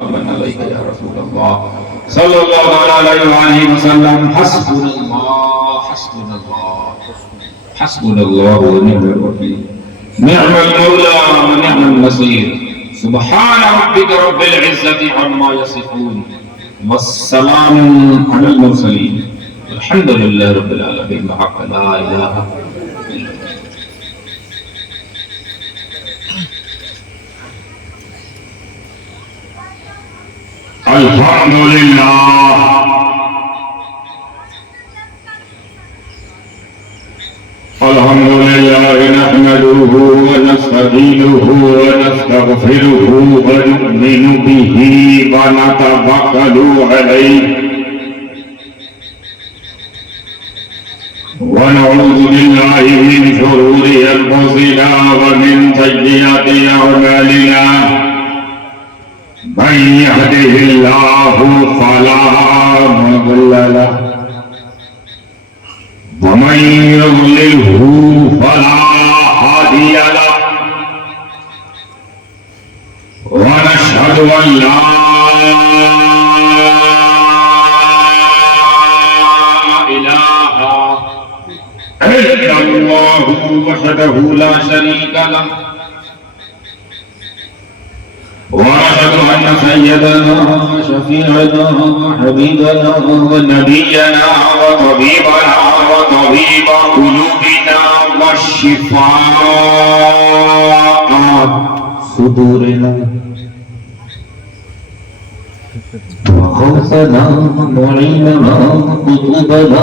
عليك يا رسول الله صلى الله عليه وآله وسلم. حسبنا الله حسبنا الله حسبنا الله ونعم الوكيل، نعم المولى ونعم النصير. سبحان ربك رب العزة عما يصفون والسلام على المرسلين الحمد لله رب العالمين. بحق لا إله الحمد لله. الحمد لله نحمده ونستعينه ونستغفره ونؤمن به ونتوكل عليه ونعوذ بالله من شرور أنفسنا ومن سيئات أعمالنا. من يهده الله فلا مضل له ومن يضلله فلا هادي له. ونشهد أن لا إله إلا الله وحده لا شريك له. ونشهد أن سيدنا شفيعنا وحبيبنا ونبينا وطبيبنا وطبيب قلوبنا والشفاء صدورنا وغوثنا معيننا قطبنا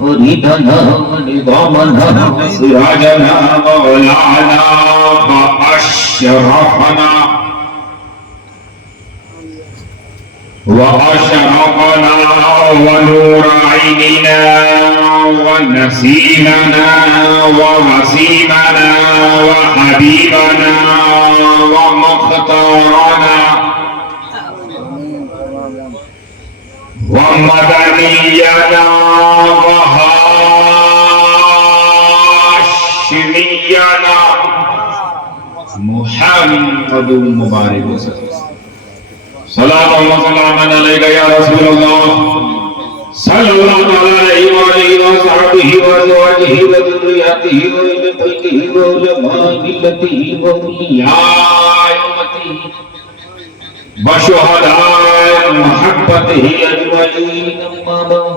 فريدنا نظامنا سراجنا مولانا وأشرفنا وأشرقنا ونور عيننا ونسيمنا ووسيمنا وحبيبنا ومختارنا ومدنينا وهاشمينا محمد مبارك وسلم. صلاة الله وسلام عليك يا رسول الله صلى الله عليه وآله وصحبه وأزواجه وذرياته وأهل بيته وعلماء ملته وأولياء أمته وشهداء محبته أجمعين. أما بعد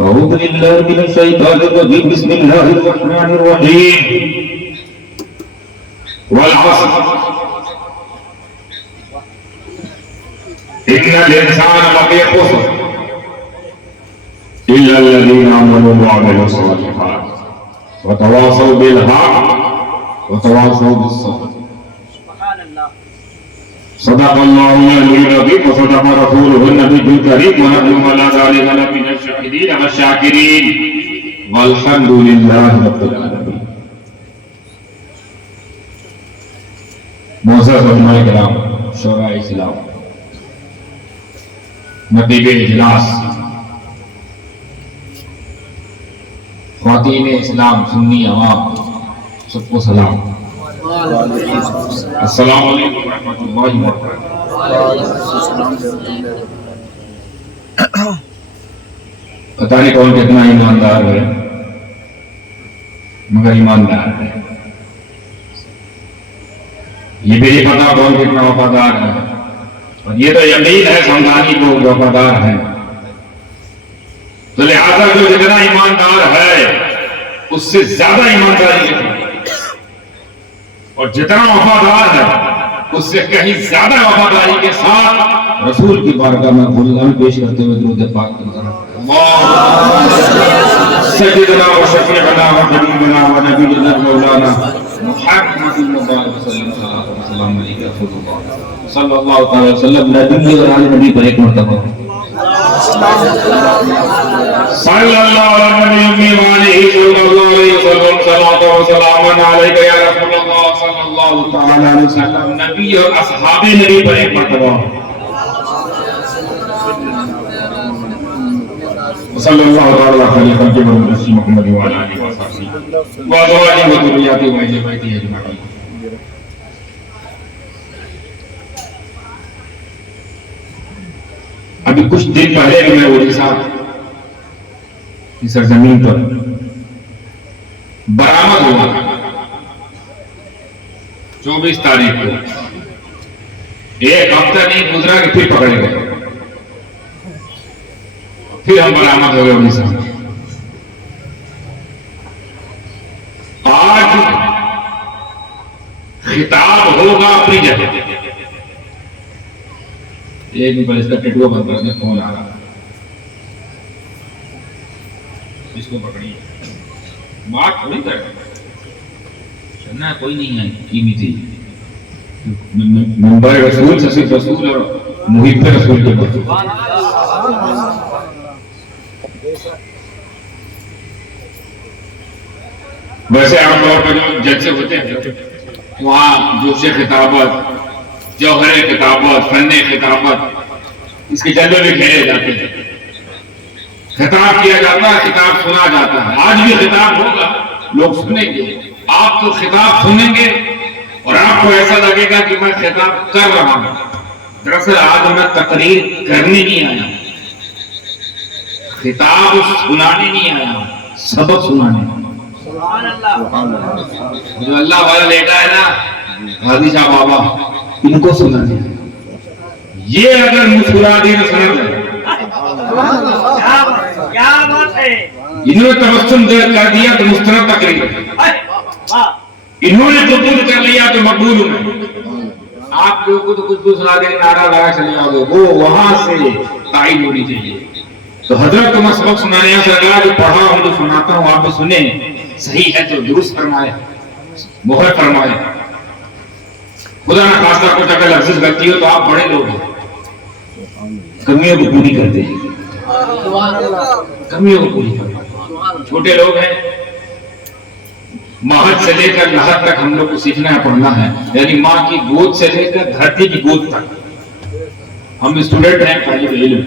أعوذ بالله من الشيطان الرجيم. بسم الله الرحمن الرحيم. والعصر إن الإنسان لفي خسر إلا الذين آمنوا وعملوا الصالحات وتواصوا بالحق وتواصوا بالصبر. صدق الله العلي العظيم وصدق رسوله النبي الكريم ونحن على ذلك لمن الشاهدين والشاكرين والحمد لله رب العالمين. معزز علماء کرام، شورائے اسلام، نقیب اجلاس، خواتین اسلام، سنی عوام، سب کو سلام. السلام علیکم ورحمۃ اللہ وبرکاتہ. پتہ نہیں کون کتنا ایماندار ہے، مگر ایماندار ہے. یہ بھی نہیں پتا کون کتنا وفادار ہے، اور یہ تو یقین ہے سمجھانی کو وفادار ہے. تو لہذا جو جتنا ایماندار ہے اس سے زیادہ ایمانداری کے ساتھ، اور جتنا وفادار ہے اس سے کہیں زیادہ وفاداری کے ساتھ رسول کی بارگاہ میں غلام پیش کرتے ہوئے درود پاک کرتا ہوں. سیدنا و شفیعنا و حبیبنا و نبینا مولانا محمد مبارک سلام علیکہ صلی اللہ علیہ وسلم. نبی اور آل نبی پر ایک مرتبہ صلی اللہ علیہ وسلم. صلاۃ و سلام علیکہ یا رسول اللہ صلی اللہ علیہ وسلم. نبی اور اصحاب نبی پر ایک مرتبہ صلی اللہ علیہ وسلم. محمد وعلی آلہ وصحبہ وازواجہ وذریاتہ واہل بیتہ اجمعین. ابھی کچھ دن پہلے بھی میں اڑیسہ کی سرزمین پر برآمد ہوا 24 تاریخ کو، ایک ہفتہ نہیں گزرا کہ پھر پکڑے گئے، پھر ہم برآمد ہو گئے اڑیسہ میں۔ آج خطاب ہوگا اپنی جگہ۔ ایک بھی اس کا ٹٹوا بند کرنے فون آ رہا، اس کو پکڑیے، بات تھوڑی کر چلنا کوئی نہیں ہے قیمتی چیز، منبر رسول سے صرف رسول اور محب رسول کے بات۔ ویسے عام طور پر جو جلسے ہوتے ہیں وہاں جوش خطابت، جوہر خطابت، فن خطابت، اس کے جلوے بھی کھیلے جاتے ہیں، خطاب کیا جاتا ہے، خطاب سنا جاتا ہے۔ آج بھی خطاب ہوگا، لوگ سنیں گے، آپ تو خطاب سنیں گے اور آپ کو ایسا لگے گا کہ میں خطاب کر رہا ہوں۔ دراصل آج میں تقریر کرنے نہیں آیا، خطاب سنانے نہیں آیا، سبق سنانے۔ جو اللہ والا لیٹا ہے نا غازی شاہ بابا، ان کو سنانے، یہ اگر مسکرا دے تو سنا جائے۔ انہوں نے تبسم کر دیا تو مسترد تقریر، انہوں نے قبول کر لیا تو مقبول ہوں۔ آپ لوگوں کو تو کچھ بھی سنا دیں، نعرہ لگا چلے جاؤ گے، وہ وہاں سے تائید ہونی چاہیے۔ تو حضرت کو میں سبق سنانے سرکار جو پڑھا ہوں تو سناتا ہوں، آپ بھی سنیں، صحیح ہے تو درست فرمائے، مہر فرمائے۔ خدا نہ خاصہ کچھ اگر لفظ غلطی ہو تو آپ بڑے لوگ ہیں، کمیوں کو پوری کرتے ہیں، کمیوں کو پوری کرتے ہیں۔ چھوٹے لوگ ہیں، مہد سے لے کر لحد تک ہم لوگ کو سیکھنا ہے، پڑھنا ہے، یعنی ماں کی گود سے لے کر دھرتی کی گود تک ہم اسٹوڈنٹ ہیں، طالب علم۔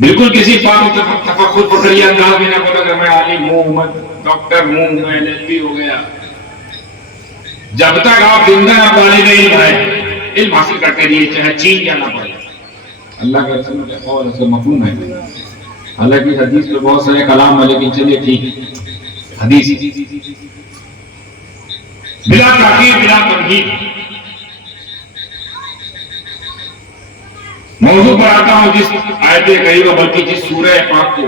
بالکل کسی تفکر فکری انداز میں نہ پتا کہ میں عالم ہوں، میں ڈاکٹر ہوں، میں LLB ہو گیا۔ جب تک آپ زندہ طالب علم ہیں، علم حاصل کرتے رہیے، چاہے چین جانا پڑے۔ اللہ کے رسول کے قول سے مفہوم ہے، حالانکہ حدیث پہ بہت سارے کلام ہے، لیکن چلیے ٹھیک، حدیث بلا تحقیر بلا تمہید۔ موضوع پر آتا ہوں، جس آیت کریمہ بلکہ جس سورہ پاک کو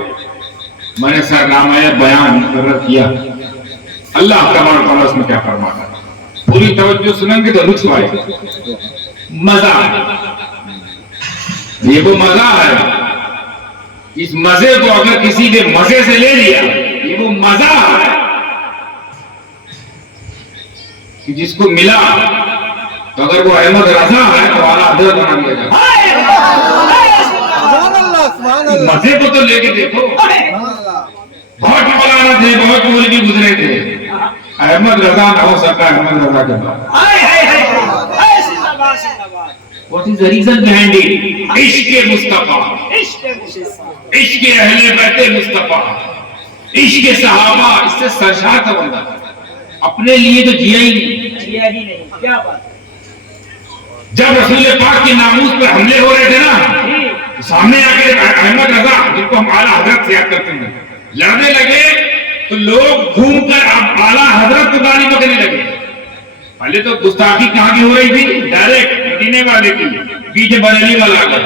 میں نے سرنامہ بیان مقرر کیا، اللہ تبارک و تعالیٰ اس میں کیا فرماتا ہے، پوری توجہ سنیں گے تو لطف آئے گا، مزہ ہے۔ یہ وہ مزہ ہے، اس مزے کو اگر کسی نے مزے سے لے لیا، یہ وہ مزہ ہے کہ جس کو ملا تو اگر وہ احمد رضا ہے تو اعلیٰ حضرت بنا دیا جائے۔ مزے کو تو لے کے دیکھو، بہت مولانا تھے، بہت مولوی گزرے تھے، احمد رضا نہ ہو سکا احمد رضا کے بعد۔ What is the reason behind it؟ عشق مصطفیٰ، عشق اہل بیت مصطفیٰ، عشق صحابہ، اس سے سرشار تھا بندہ، اپنے لیے تو جیا ہی نہیں۔ کیا بات، جب رسول پاک کی ناموس پر حملے ہو رہے تھے نا، سامنے آ کے احمد رضا، جن کو ہم اعلیٰ حضرت سے یاد کرتے ہیں، لڑنے لگے تو لوگ گھوم کر اب اعلیٰ حضرت کو گالی بکنے لگے۔ پہلے تو گستاخی کہاں کی ہو رہی تھی، ڈائریکٹ مدینے والے کی، پیچھے بریلی والا آ گیا،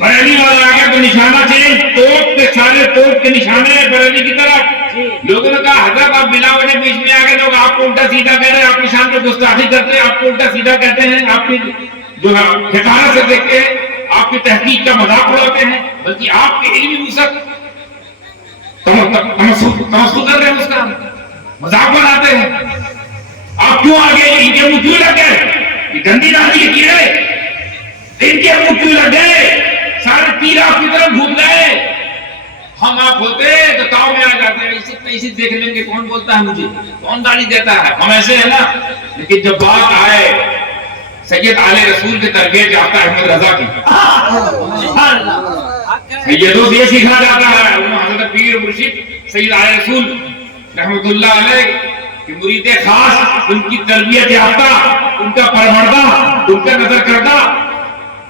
بریلی والا آ گیا تو نشانہ چینج، توپ کے سارے توپ کے نشانے بریلی کی طرف۔ لوگوں نے کہا حضرت آپ بلا وجہ بیچ میں آ گئے، لوگ آپ کو الٹا سیدھا کہہ رہے ہیں، آپ نشان پہ گستاخی کرتے ہیں، آپ کو الٹا سیدھا کہتے ہیں، آپ کی جو ٹھکانہ سے دیکھتے ہیں، آپ کی تحقیق کا مذاق اڑاتے ہیں، بلکہ آپ کے علمی وسعت تمسخر کر رہے ہیں، اس کا مذاق بناتے ہیں۔ آپ کیوں آگے، ان کے منہ کیوں لگ گئے، یہ گندی نالی کے کیڑے، ان کے منہ کیوں لگ گئے، سارے تیر آپ کی طرف گھوم گئے۔ ہم آپ ہوتے تو تاؤ میں آ جاتے ہیں، اسی دیکھ لیں گے کون بولتا ہے مجھے، کون گالی دیتا ہے، ہم ایسے ہیں نا۔ لیکن جب بات آئے سید آل رسول کے تربیت یافتہ احمد رضا کی، سیدوں سے یہ سیکھا جاتا ہے، حضرت پیر مرشد سید آل رسول رحمت اللہ علیہ کہ مرید خاص، ان کی تربیت یافتہ، ان کا پروردہ، ان کا نظر کردہ،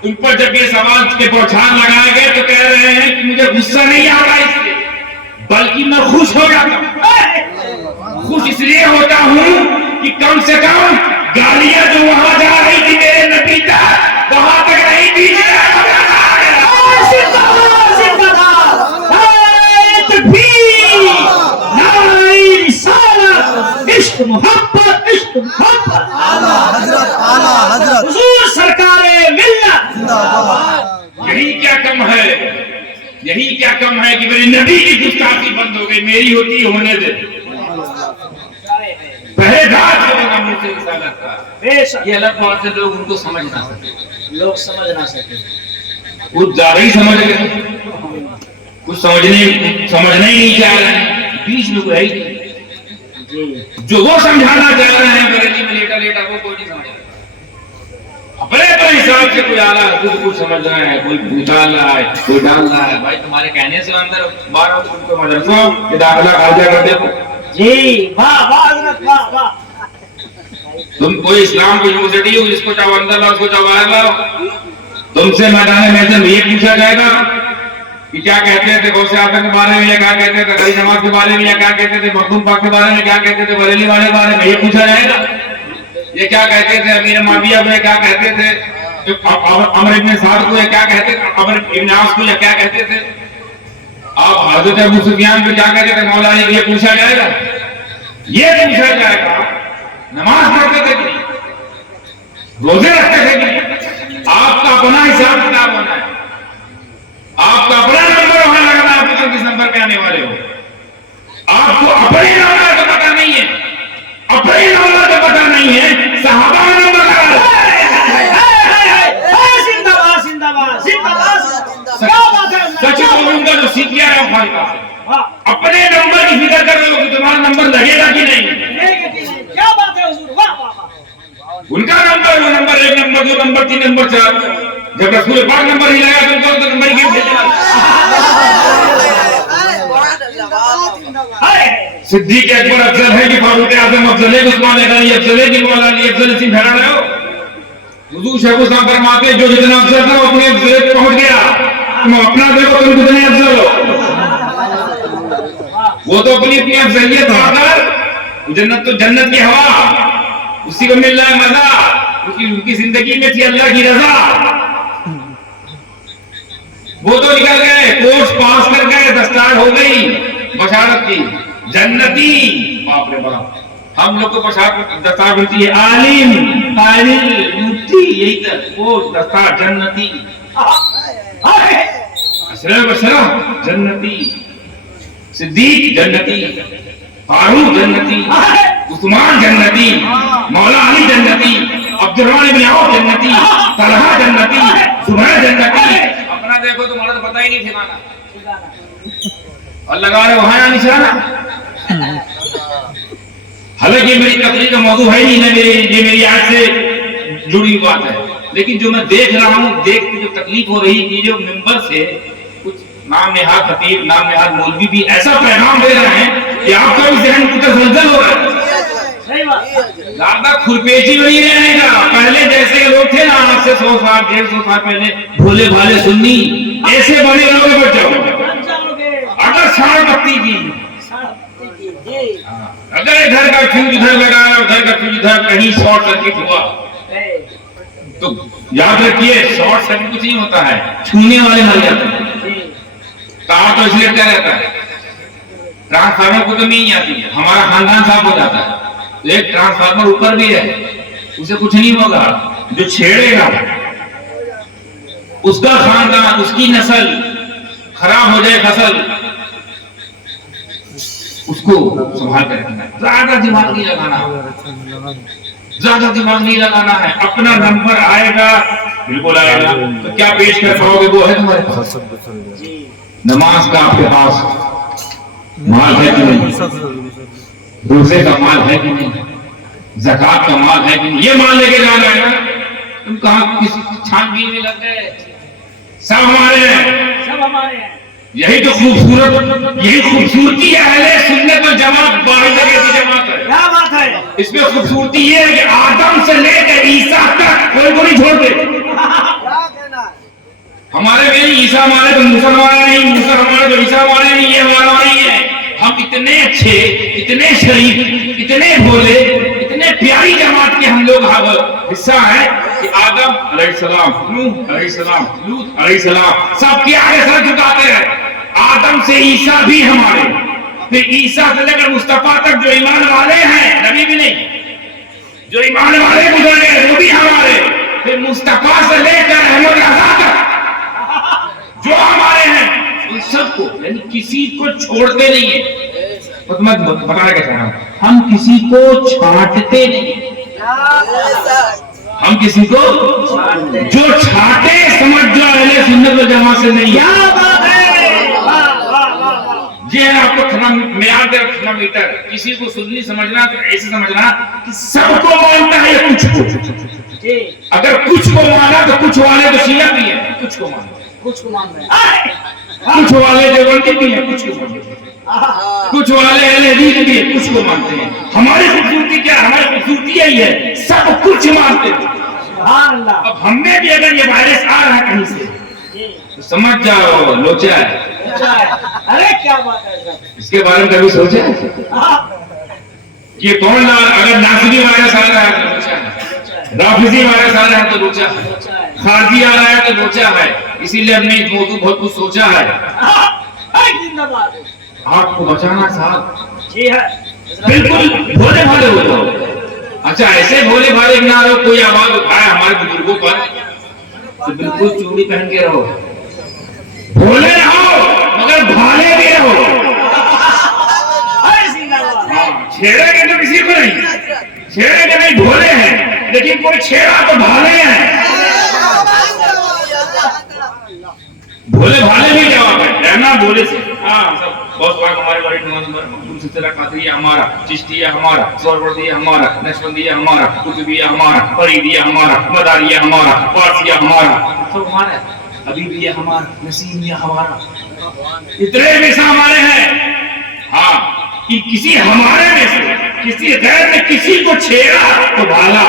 ان پر جب یہ سوال کے بوچھار لگائے گئے تو کہہ رہے ہیں کہ مجھے غصہ نہیں آ رہا اس سے، بلکہ میں خوش ہو جاتا ہوں۔ خوش اس لیے ہوتا ہوں کہ کم سے کم گالیاں جو وہاں جا رہی تھی میرے نبی تک وہاں تک نہیں پہنچ عشق محبت عشق محبت حضور سرکار ملت، یہی کیا کم ہے، یہی کیا کم ہے کہ میرے نبی کی گستاخی بند ہو گئی، میری ہوتی ہونے دے۔ پہلے دھات کے ناموں سے رسالت کا یہ الگ بات ہے، لوگ ان کو سمجھ نہ سکے، لوگ سمجھ نہ سکے، کچھ زیادہ ہی سمجھ گئے، کچھ سمجھنے ہی نہیں چاہ رہے ہیں، بیچ میں کوئی ہے جو وہ سمجھانا چاہ رہے ہیں بریلی میں لیٹا لیٹا وہ کوئی نہیں سمجھ رہا، اپنے اپنے حساب سے کوئی اعلیٰ حضرت کچھ سمجھ رہا ہے، کوئی ڈال رہا ہے، کوئی ڈال رہا ہے۔ بھائی تمہارے کہنے سے اندر 12 فٹ کو مدرسوں کے داخلہ خارجہ کر دے جی واہ واہ حضرت واہ واہ۔ تم کوئی اسلام کو یونیورسٹی ہو جس کو چاہو اندر لاؤ، اس کو چاہو باہر لاؤ، تم سے میدان محشر میں یہ پوچھا جائے گا کہ کیا کہتے تھے غوث اعظم کے بارے میں، یا کیا کہتے تھے غازی نواز کے بارے میں، یا کیا کہتے تھے مخدوم پاک کے بارے میں، کیا کہتے تھے بریلی والے کے بارے میں، یہ پوچھا جائے گا؟ یہ کیا کہتے تھے امیر معاویہ کو، کیا کہتے تھے عمر ابن سعد کو، کیا کہتے تھے عمر ابن عاص کو، یا کیا کہتے تھے آپ حضرت ابو سفیان کو، کیا کہتے تھے مولا علی، یہ پوچھا جائے گا؟ یہ پوچھا جائے گا نماز پڑھتے تھے کہ نہیں، روزے رکھتے تھے کہ نہیں؟ آپ کا اپنا حساب کتاب ہونا ہے، آپ کا اپنا نمبر وہاں لگنا ہے، آپ کس نمبر پہ آنے والے ہو، آپ کو اپنے نمبر کا پتہ نہیں ہے، اپنے نمبر کا پتہ نہیں ہے، صحابہ کا نمبر کا سچ بولوں گا جو سیکھ گیا ہے وہ خالقہ، اپنے نمبر کی فکر کر رہے ہو کہ تمہارا نمبر لگے گا کہ نہیں، کیا بات ہے حضور، واہ واہ واہ۔ ان کا نمبر، وہ نمبر 1 نمبر 2 نمبر 3 نمبر 4، جب رسول پاک نمبر ہی لگا تو ان کو نمبر ہی بھیجا۔ صدیق اکبر افضل ہے کہ فاروق اعظم افضل ہے، عثمان غنی افضل ہے کہ مولا علی افضل ہے، پھیلا رہے ہو؟ حضور شیخ الاسلام فرماتے ہیں جو جتنا افضل تھا وہ اپنے افضلیت پہنچ گیا، تم اپنا دیکھو تم کتنے افضل ہو، وہ تو اپنی افضلیت پا کر جنت، تو جنت کی ہوا اسی کو مل رہا ہے مزہ، ان کی زندگی میں تھی اللہ کی رضا، وہ تو نکل گئے، کورس پاس کر گئے، دستار ہو گئی بشارت کی، جنتی، باپ رے باپ، ہم لوگ کو بشارت دستار ملتی ہے عالم قائل مفتی، یہی تک وہ دستار جنتی، اشرف اشرف جنتی، صدیق جنتی، فاروق جنتی، عثمان جنتی، مولا علی جنتی، عبد الرحمن بن عوف جنتی، طلحہ جنتی، زبیر جنتی، اپنا دیکھو تمہارا تو پتہ ہی نہیں ٹھکانا، اور لگا رہے وہاں یا نشانہ۔ حالانکہ میری تقریر کا موضوع ہے نہیں، یہ میری آج سے جڑی بات ہے، لیکن جو میں دیکھ رہا ہوں، دیکھ کے جو تکلیف ہو رہی ہے، جو ممبر سے کچھ نام نہاد خطیب، نام نہاد مولوی بھی ایسا پیغام دے رہے ہیں کہ آپ کا بھی ذہن متزلزل ہو رہا ہے، زیادہ کھرپیچی نہیں رہنے کا، پہلے جیسے لوگ تھے نا آج سے 100 سال 150 سال پہلے بھولے بھالے سنی، ایسے بنے لوگ بچ جاؤ، اگر ساڑھ بتی کی، اگر ادھر کا فیوز ادھر لگا اور ادھر کا فیوز ادھر، کہیں شارٹ سرکٹ ہوا تو یاد رکھیے شارٹ سرکٹ کچھ نہیں ہوتا ہے، چھونے والے مر جاتے ہیں، تار تو اس لیے کیا رہتا ہے، ٹرانسفارمر کو تو نہیں آتی ہے، ہمارا خاندان صاف ہو جاتا ہے، ایک ٹرانسفارمر اوپر بھی ہے، اسے کچھ نہیں ہوگا، جو چھیڑے گا اس کا خاندان، اس کی نسل خراب ہو جائے فصل، اس کو سنبھال کر رکھنا ہے، زیادہ دماغ نہیں لگانا، زیادہ دماغ نہیں لگانا ہے، اپنا نمبر آئے گا بالکل آئے گا، تو کیا پیش کر پاؤ گے وہ ہے تمہارے پاس، نماز کا آپ کے پاس مال ہے کہ نہیں، روزے کا مال ہے کہ نہیں، زکات کا مال ہے کہ نہیں، یہ مال لے کے جانا ہے نا، تم کہاں کسی چھان بین میں لگ گئے، سب ہمارے ہیں، سب ہمارے ہیں، یہی تو یہی خوبصورتی ہے اہل سنت والجماعت، واحدہ کی جماعت ہے، کیا بات ہے، اس میں خوبصورتی یہ ہے کہ آدم سے لے کر عیسیٰ تک کوئی کو نہیں چھوڑتے، ہمارے میں عیسیٰ ہمارے تو مسلمان نہیں، موسیٰ ہمارے تو عیسیٰ ہمارے نہیں، یہ ہمارا نہیں ہے. ہم اتنے اچھے، اتنے شریف، اتنے بھولے، اتنے پیاری جماعت کے ہم لوگ حصہ ہیں کہ آدم علیہ السلام، نوح علیہ السلام، لوط علیہ السلام سب کے آگے سر جھکاتے ہیں. آدم سے عیسیٰ بھی ہمارے، پھر عیسیٰ سے لے کر مصطفیٰ تک جو ایمان والے ہیں، نبی بھی نہیں، جو ایمان والے گزرے وہ بھی ہمارے، پھر مصطفیٰ سے لے کر احمد رضا تک جو ہمارے ہیں، ان سب کو یعنی کسی کو چھوڑتے نہیں ہیں. میں بتانا کیا چاہ رہا ہوں، ہم کسی کو چھانٹتے نہیں، ہم کسی کو جو چھانٹے سمجھ جو اہل سنت و جماعت سے نہیں ہے. یہ ہے آپ کو معیار دے رکھنا میٹر. کسی کو سنی سمجھنا تو ایسے سمجھنا کہ سب کو مانتا ہے کچھ کو. اگر کچھ کو مانا تو کچھ والے تو شیعہ بھی ہیں، کچھ کو مانا، کچھ کو مان رہے ہیں، کچھ والے دیوبندی بھی ہیں، کچھ کو مانتے ہیں، کچھ والے اہل حدیث بھی ہیں، کچھ کو مانتے ہیں. ہماری خوبصورتی کیا ہے؟ ہماری خوبصورتی یہی ہے سب کچھ مانتے ہیں. سبحان اللہ. اب ہم میں بھی اگر یہ وائرس آ رہا ہے کہیں سے تو سمجھ جاؤ لوچا ہے. ارے کیا بات ہے، اس کے بارے میں کبھی سوچے یہ کون؟ اگر ناصری وائرس آ رہا ہے تو لوچا ہے، رافضی وائرس آ رہا ہے تو لوچا ہے، خارجی آ رہا ہے تو لوچا ہے. اسی لیے ہم نے اس موضوع بہت کچھ سوچا ہے. آپ کو بچانا صاحب جی ہے، بالکل بھولے بھالے ہو جاؤ. اچھا ایسے بھولے بھالے نہ رہو، کوئی آواز اٹھائے ہمارے بزرگوں پر تو بالکل چوڑی پہن کے رہو. بھولے رہو مگر بھالے بھی رہو. چھیڑے گے تو کسی کو نہیں، چھیڑے گے نہیں، بھولے ہیں، لیکن کوئی چھیڑا تو بھالے ہیں. بھولے بھالے بھی جواب ہے، رہنا بھولے سے. ہاں سب بہت پاک ہمارے بڑے مقبول سلسلہ قادریہ ہمارا، چشتیہ ہمارا، سہروردیہ ہمارا، نقشبندیہ ہمارا، قطبیہ ہمارا، فریدیہ ہمارا، مداریہ ہمارا، فارسیہ ہمارا، سب ہمارا ہے. حبیبیہ ہمارا، نسیمیہ ہمارا، اتنے بھی ہمارے ہیں. ہاں کہ کسی ہمارے میں سے کسی غیر نے کسی کو چھیڑا تو بھالا.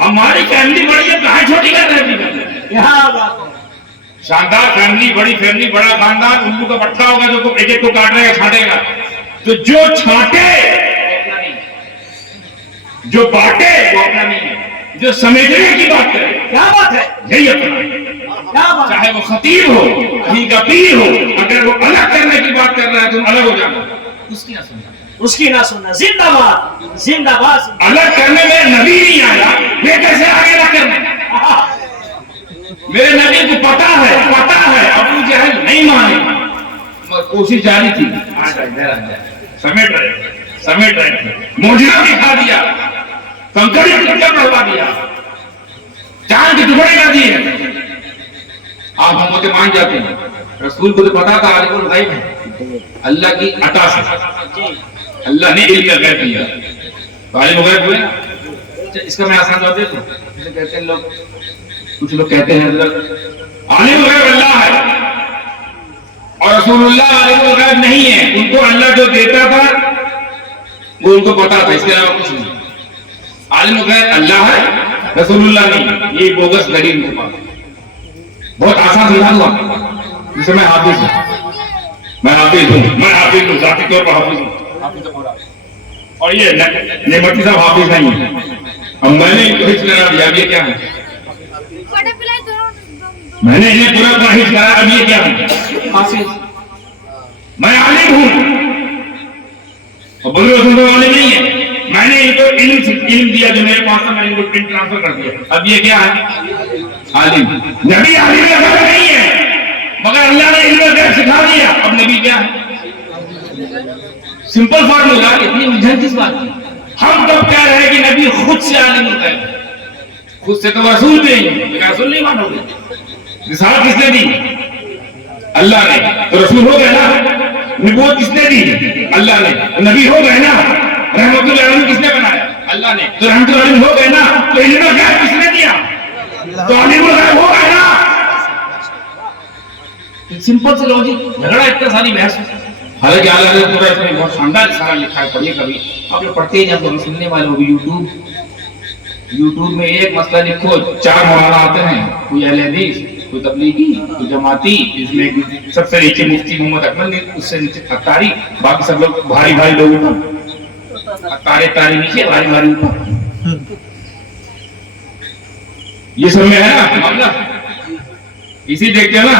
ہماری فیملی بڑی ہے، کہاں چھوٹی کر رہے ہیں؟ شاندار فیملی، بڑی فیملی، بڑا خاندان. الو کا پٹھا ہوگا جو ایک ایک کو کاٹنے کا چھانٹے گا. تو جو چھانٹے جو بانٹے وہ اپنا نہیں ہے، جو سمیٹنے کی بات کرے کیا بات ہے، یہی اپنا ہے. چاہے وہ خطیب ہو، کہیں کا پیر ہو، اگر وہ الگ کرنے کی بات کر رہا ہے تم الگ ہو جانا، اس کی نہ سننا، اس کی نہ سننا. زندہ باد، زندہ باد. الگ کرنے میں نبی نہیں آیا، یہ کیسے آگے نہ کرنے؟ میرے نبی کو پتا ہے ابو جہل نہیں مانے، کوشش جاری تھی. سمیٹ رہے موجودہ دکھا دیا، کنکڑی ٹکڑا بڑھوا دیا، چاند کے ٹکڑے کر دیے. آپ ہم مجھے مان جاتے ہیں. رسول کو تو پتا تھا عالم الغیب ہے، اللہ کی عطا سے اللہ نے علم غیب دیا تو عالم الغیب ہوئے نا. اس کا میں آسان جواب دیتا ہوں. جیسے کہتے ہیں لوگ، کچھ لوگ کہتے ہیں حضرت عالم الغیب اللہ ہے اور رسول اللہ عالم الغیب نہیں ہے. ان کو اللہ جو دیتا تھا وہ ان کو پتا تھا، اس کے علاوہ کچھ نہیں. عالم الغیب اللہ ہے، رسول اللہ نہیں. یہ بوگس دلیل ان کے پاس. بہت آسان سمجھا ہوا جسے میں حافظ ہوں، ذاتی طور پر حافظ ہوں. اور یہ نعمتی صاحب حافظ نہیں ہے. اب میں نے حفظ کرا دیا، اب یہ کیا ہے؟ میں نے انہیں پورا حفظ کرا، اب یہ کیا ہے؟ حافظ. میں عالم ہوں اور بولے رسول والے نہیں ہے. میں نے ان کو علم دیا جو میرے پاس تھا، میں نے ان کو ٹرانسفر کر دیا. اب یہ کیا ہے؟ عالم. نبی عالم غیب نہیں ہے مگر اللہ نے علم غیب سکھا دیا. اب نبی کیا ہے؟ Simple formula. اتنی الجھن کس بات کی؟ ہم کب کہہ رہے ہیں کہ نبی خود سے عالم الغیب، خود سے تو رسول بھی نہیں. رسول نہیں مانو گے. رسالت کس نے دی؟ اللہ نے. تو رسول ہو گئے نا. نبوت کس نے دی؟ اللہ نے. نبی ہو گئے نا. رحمت اللہ کس نے بنایا؟ اللہ نے. تو رحمت اللہ ہو گئے نا. تو علم غیب کس نے دیا؟ تو عالم الغیب ہو گئے نا. سمپل سے لوجک. جھگڑا اتنا ساری بحث. حالانکہ اللہ نے پورا اس میں بہت شاندار رسالہ لکھا ہے، پڑھیے کبھی. آپ لوگ پڑھتے ہیں جب کبھی سننے والے ہو بھی یوٹیوب یوٹیوب میں ایک مسئلہ لکھو 4 مولانا آتے ہیں، کوئی اہل حدیث، کوئی تبلیغی، کوئی جماعتی، اس میں سب سے نیچے مفتی محمد اکمل نے، اس سے نیچے اتاری، باقی سب لوگ بھاری بھاری لوگ اوپر، اتاری نیچے، بھاری بھاری اوپر. یہ سب میں ہے نا معاملہ. اسی دیکھتے ہیں نا،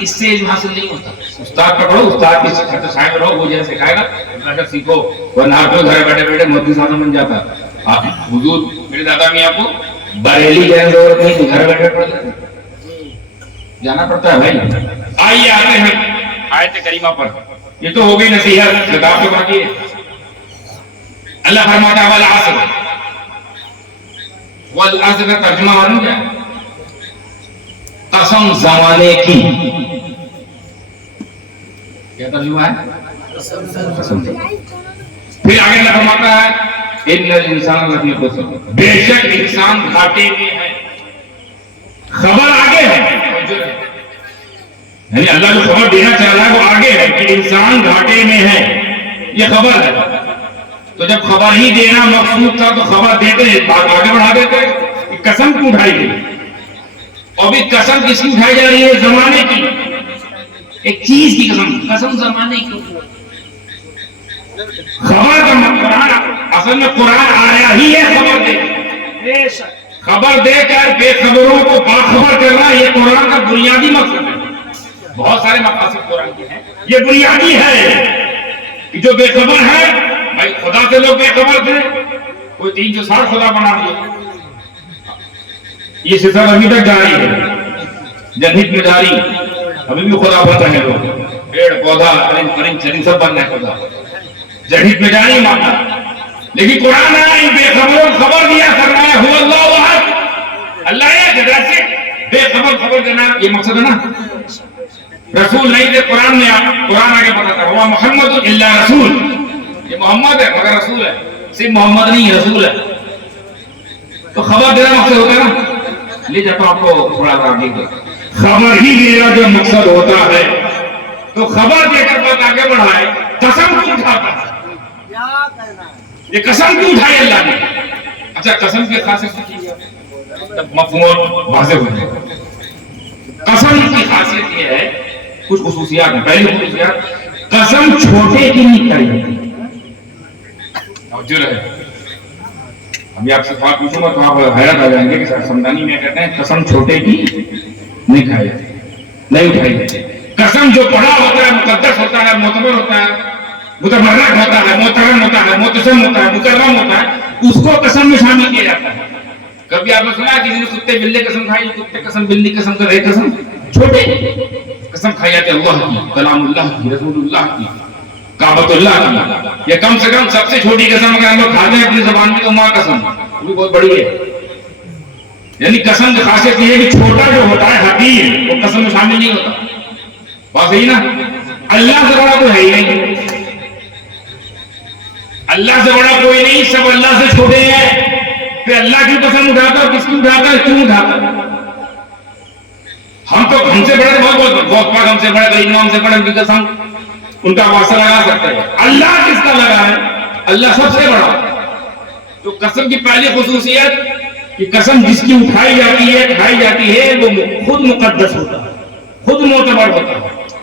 اس سے علم حاصل نہیں ہوتا. استاد پکڑو، استاد کی سائن رہو، وہ جیسے سکھائے گا سیکھو، ورنہ آپ کو گھر بیٹھے بیٹھے مفتی صاحب بن جاتا. آپ حضور میرے دادا میاں کو بریلی جانے ضرورت نہیں، گھر بیٹھے پڑھتے جانا پڑتا ہے بھائی. آئیے آتے ہیں آیت کریمہ پر. یہ تو ہو گئی نصیحت، کتاب تو باقی ہے. اللہ فرماتا ہے والعصر، والعصر کا ترجمہ معلوم کیا ہے؟ قسم زمانے کی. کیا ترجمہ ہے؟ قسم. پھر آگے اللہ فرماتا ہے ان الانسان لفی خسر، بے شک انسان گھاٹے میں ہے. خبر آگے ہے، یعنی اللہ جو خبر دینا چاہ رہا ہے وہ آگے ہے کہ انسان گھاٹے میں ہے، یہ خبر ہے. تو جب خبر ہی دینا مقصود تھا تو خبر دیتے، بات آگے بڑھا دیتے. قسم کیوں اٹھائی گئی؟ اور بھی قسم کس کی اٹھائی جا رہی ہے؟ زمانے کی، ایک چیز کی قسم. قسم زمانے کی. خبر کا قرآن اصل میں قرآن آیا ہی ہے خبر دے. خبر دے کر بے خبروں کو باخبر کرنا یہ قرآن کا بنیادی مقصد ہے. بہت سارے مقاصد قرآن کے ہیں، یہ بنیادی ہے کہ جو بے خبر ہے، بھائی خدا سے لوگ بے خبر تھے، کوئی 360 خدا بنا دیا. یہ سلسلہ ابھی تک جاری ہے، جنہت میں جاری. ابھی بھی خدا بن رہے لوگ، پیڑ پودا پرند چرند سب بن رہے خدا، جنہت میں جاری مانا. لیکن قرآن آیا ان بے خبروں کو خبر دیا کر رہا ہے، هو اللہ احد، اللہ ایک ہے. سے بے خبر دینا یہ مقصد ہے نا. رسول نہیں تھے، قرآن آگے بتاتا ہے وہ محمد الا رسول، یہ محمد ہے مگر رسول ہے. صرف محمد نہیں رسول ہے. تو خبر دینا مقصد ہوتا ہے نا. لے جاتا ہوں آپ کو تھوڑا آگے. خبر ہی دینا جو مقصد ہوتا ہے تو خبر دے کر بات آگے بڑھائے. قسم کیوں اٹھاتا ہے؟ یہ قسم کیوں اٹھائی اللہ نے؟ اچھا قسم کی خاصیت مفہوم واضح ہو جائے. قسم کی خاصیت یہ ہے، کچھ خصوصیات ہیں. پہلی خصوصیات، قسم چھوٹے کی نہیں کھائی جاتی. توجہ رہے، ابھی آپ سے سوال پوچھوں گا تو آپ حیرت آ جائیں گے کہ سمدانی میں کہتے ہیں قسم چھوٹے کی نہیں کھائی جاتی، نہیں اٹھائی جاتی. قسم جو بڑا ہوتا ہے، مقدس ہوتا ہے، معتبر ہوتا ہے، متبرک ہوتا ہے، محترم ہوتا ہے، محتشم ہوتا ہے، مکرم ہوتا ہے، اس کو قسم میں شامل کیا جاتا ہے. کبھی آپ نے سنا کسی نے کتے بلے قسم کھائی؟ کتے قسم، بلی قسم کر رہے قسم چھوٹے قسم کھائی جاتی ہے اللہ کی، کلام اللہ کی، رسول اللہ کی، کعبۃ اللہ کی. یہ کم سے کم سب سے چھوٹی قسم اگر ہم لوگ کھاتے ہیں اپنی زبان میں تو ماں قسم، وہ بھی بہت بڑی ہے. یعنی قسم کی خاصیت یہ ہے کہ چھوٹا جو ہوتا ہے حقیر وہ قسم میں شامل نہیں ہوتا. بات صحیح نا. اللہ سے بڑا کوئی ہے ہی نہیں، اللہ سے بڑا کوئی نہیں، سب اللہ سے چھوٹے ہیں. پھر اللہ کی قسم اٹھاتا ہے، کس کی اٹھاتا ہے، کیوں اٹھاتا ہے؟ ہم سے بڑے بہت پاک، ہم سے بڑے غریب، ہم سے بڑے ان کی قسم ان کا واسطہ لگا سکتے ہیں. اللہ کس کا لگا ہے؟ اللہ سب سے بڑا. تو قسم کی پہلی خصوصیت کہ قسم جس کی اٹھائی جاتی ہے، کھائی جاتی ہے، وہ خود مقدس ہوتا ہے، خود معتبر ہوتا ہے،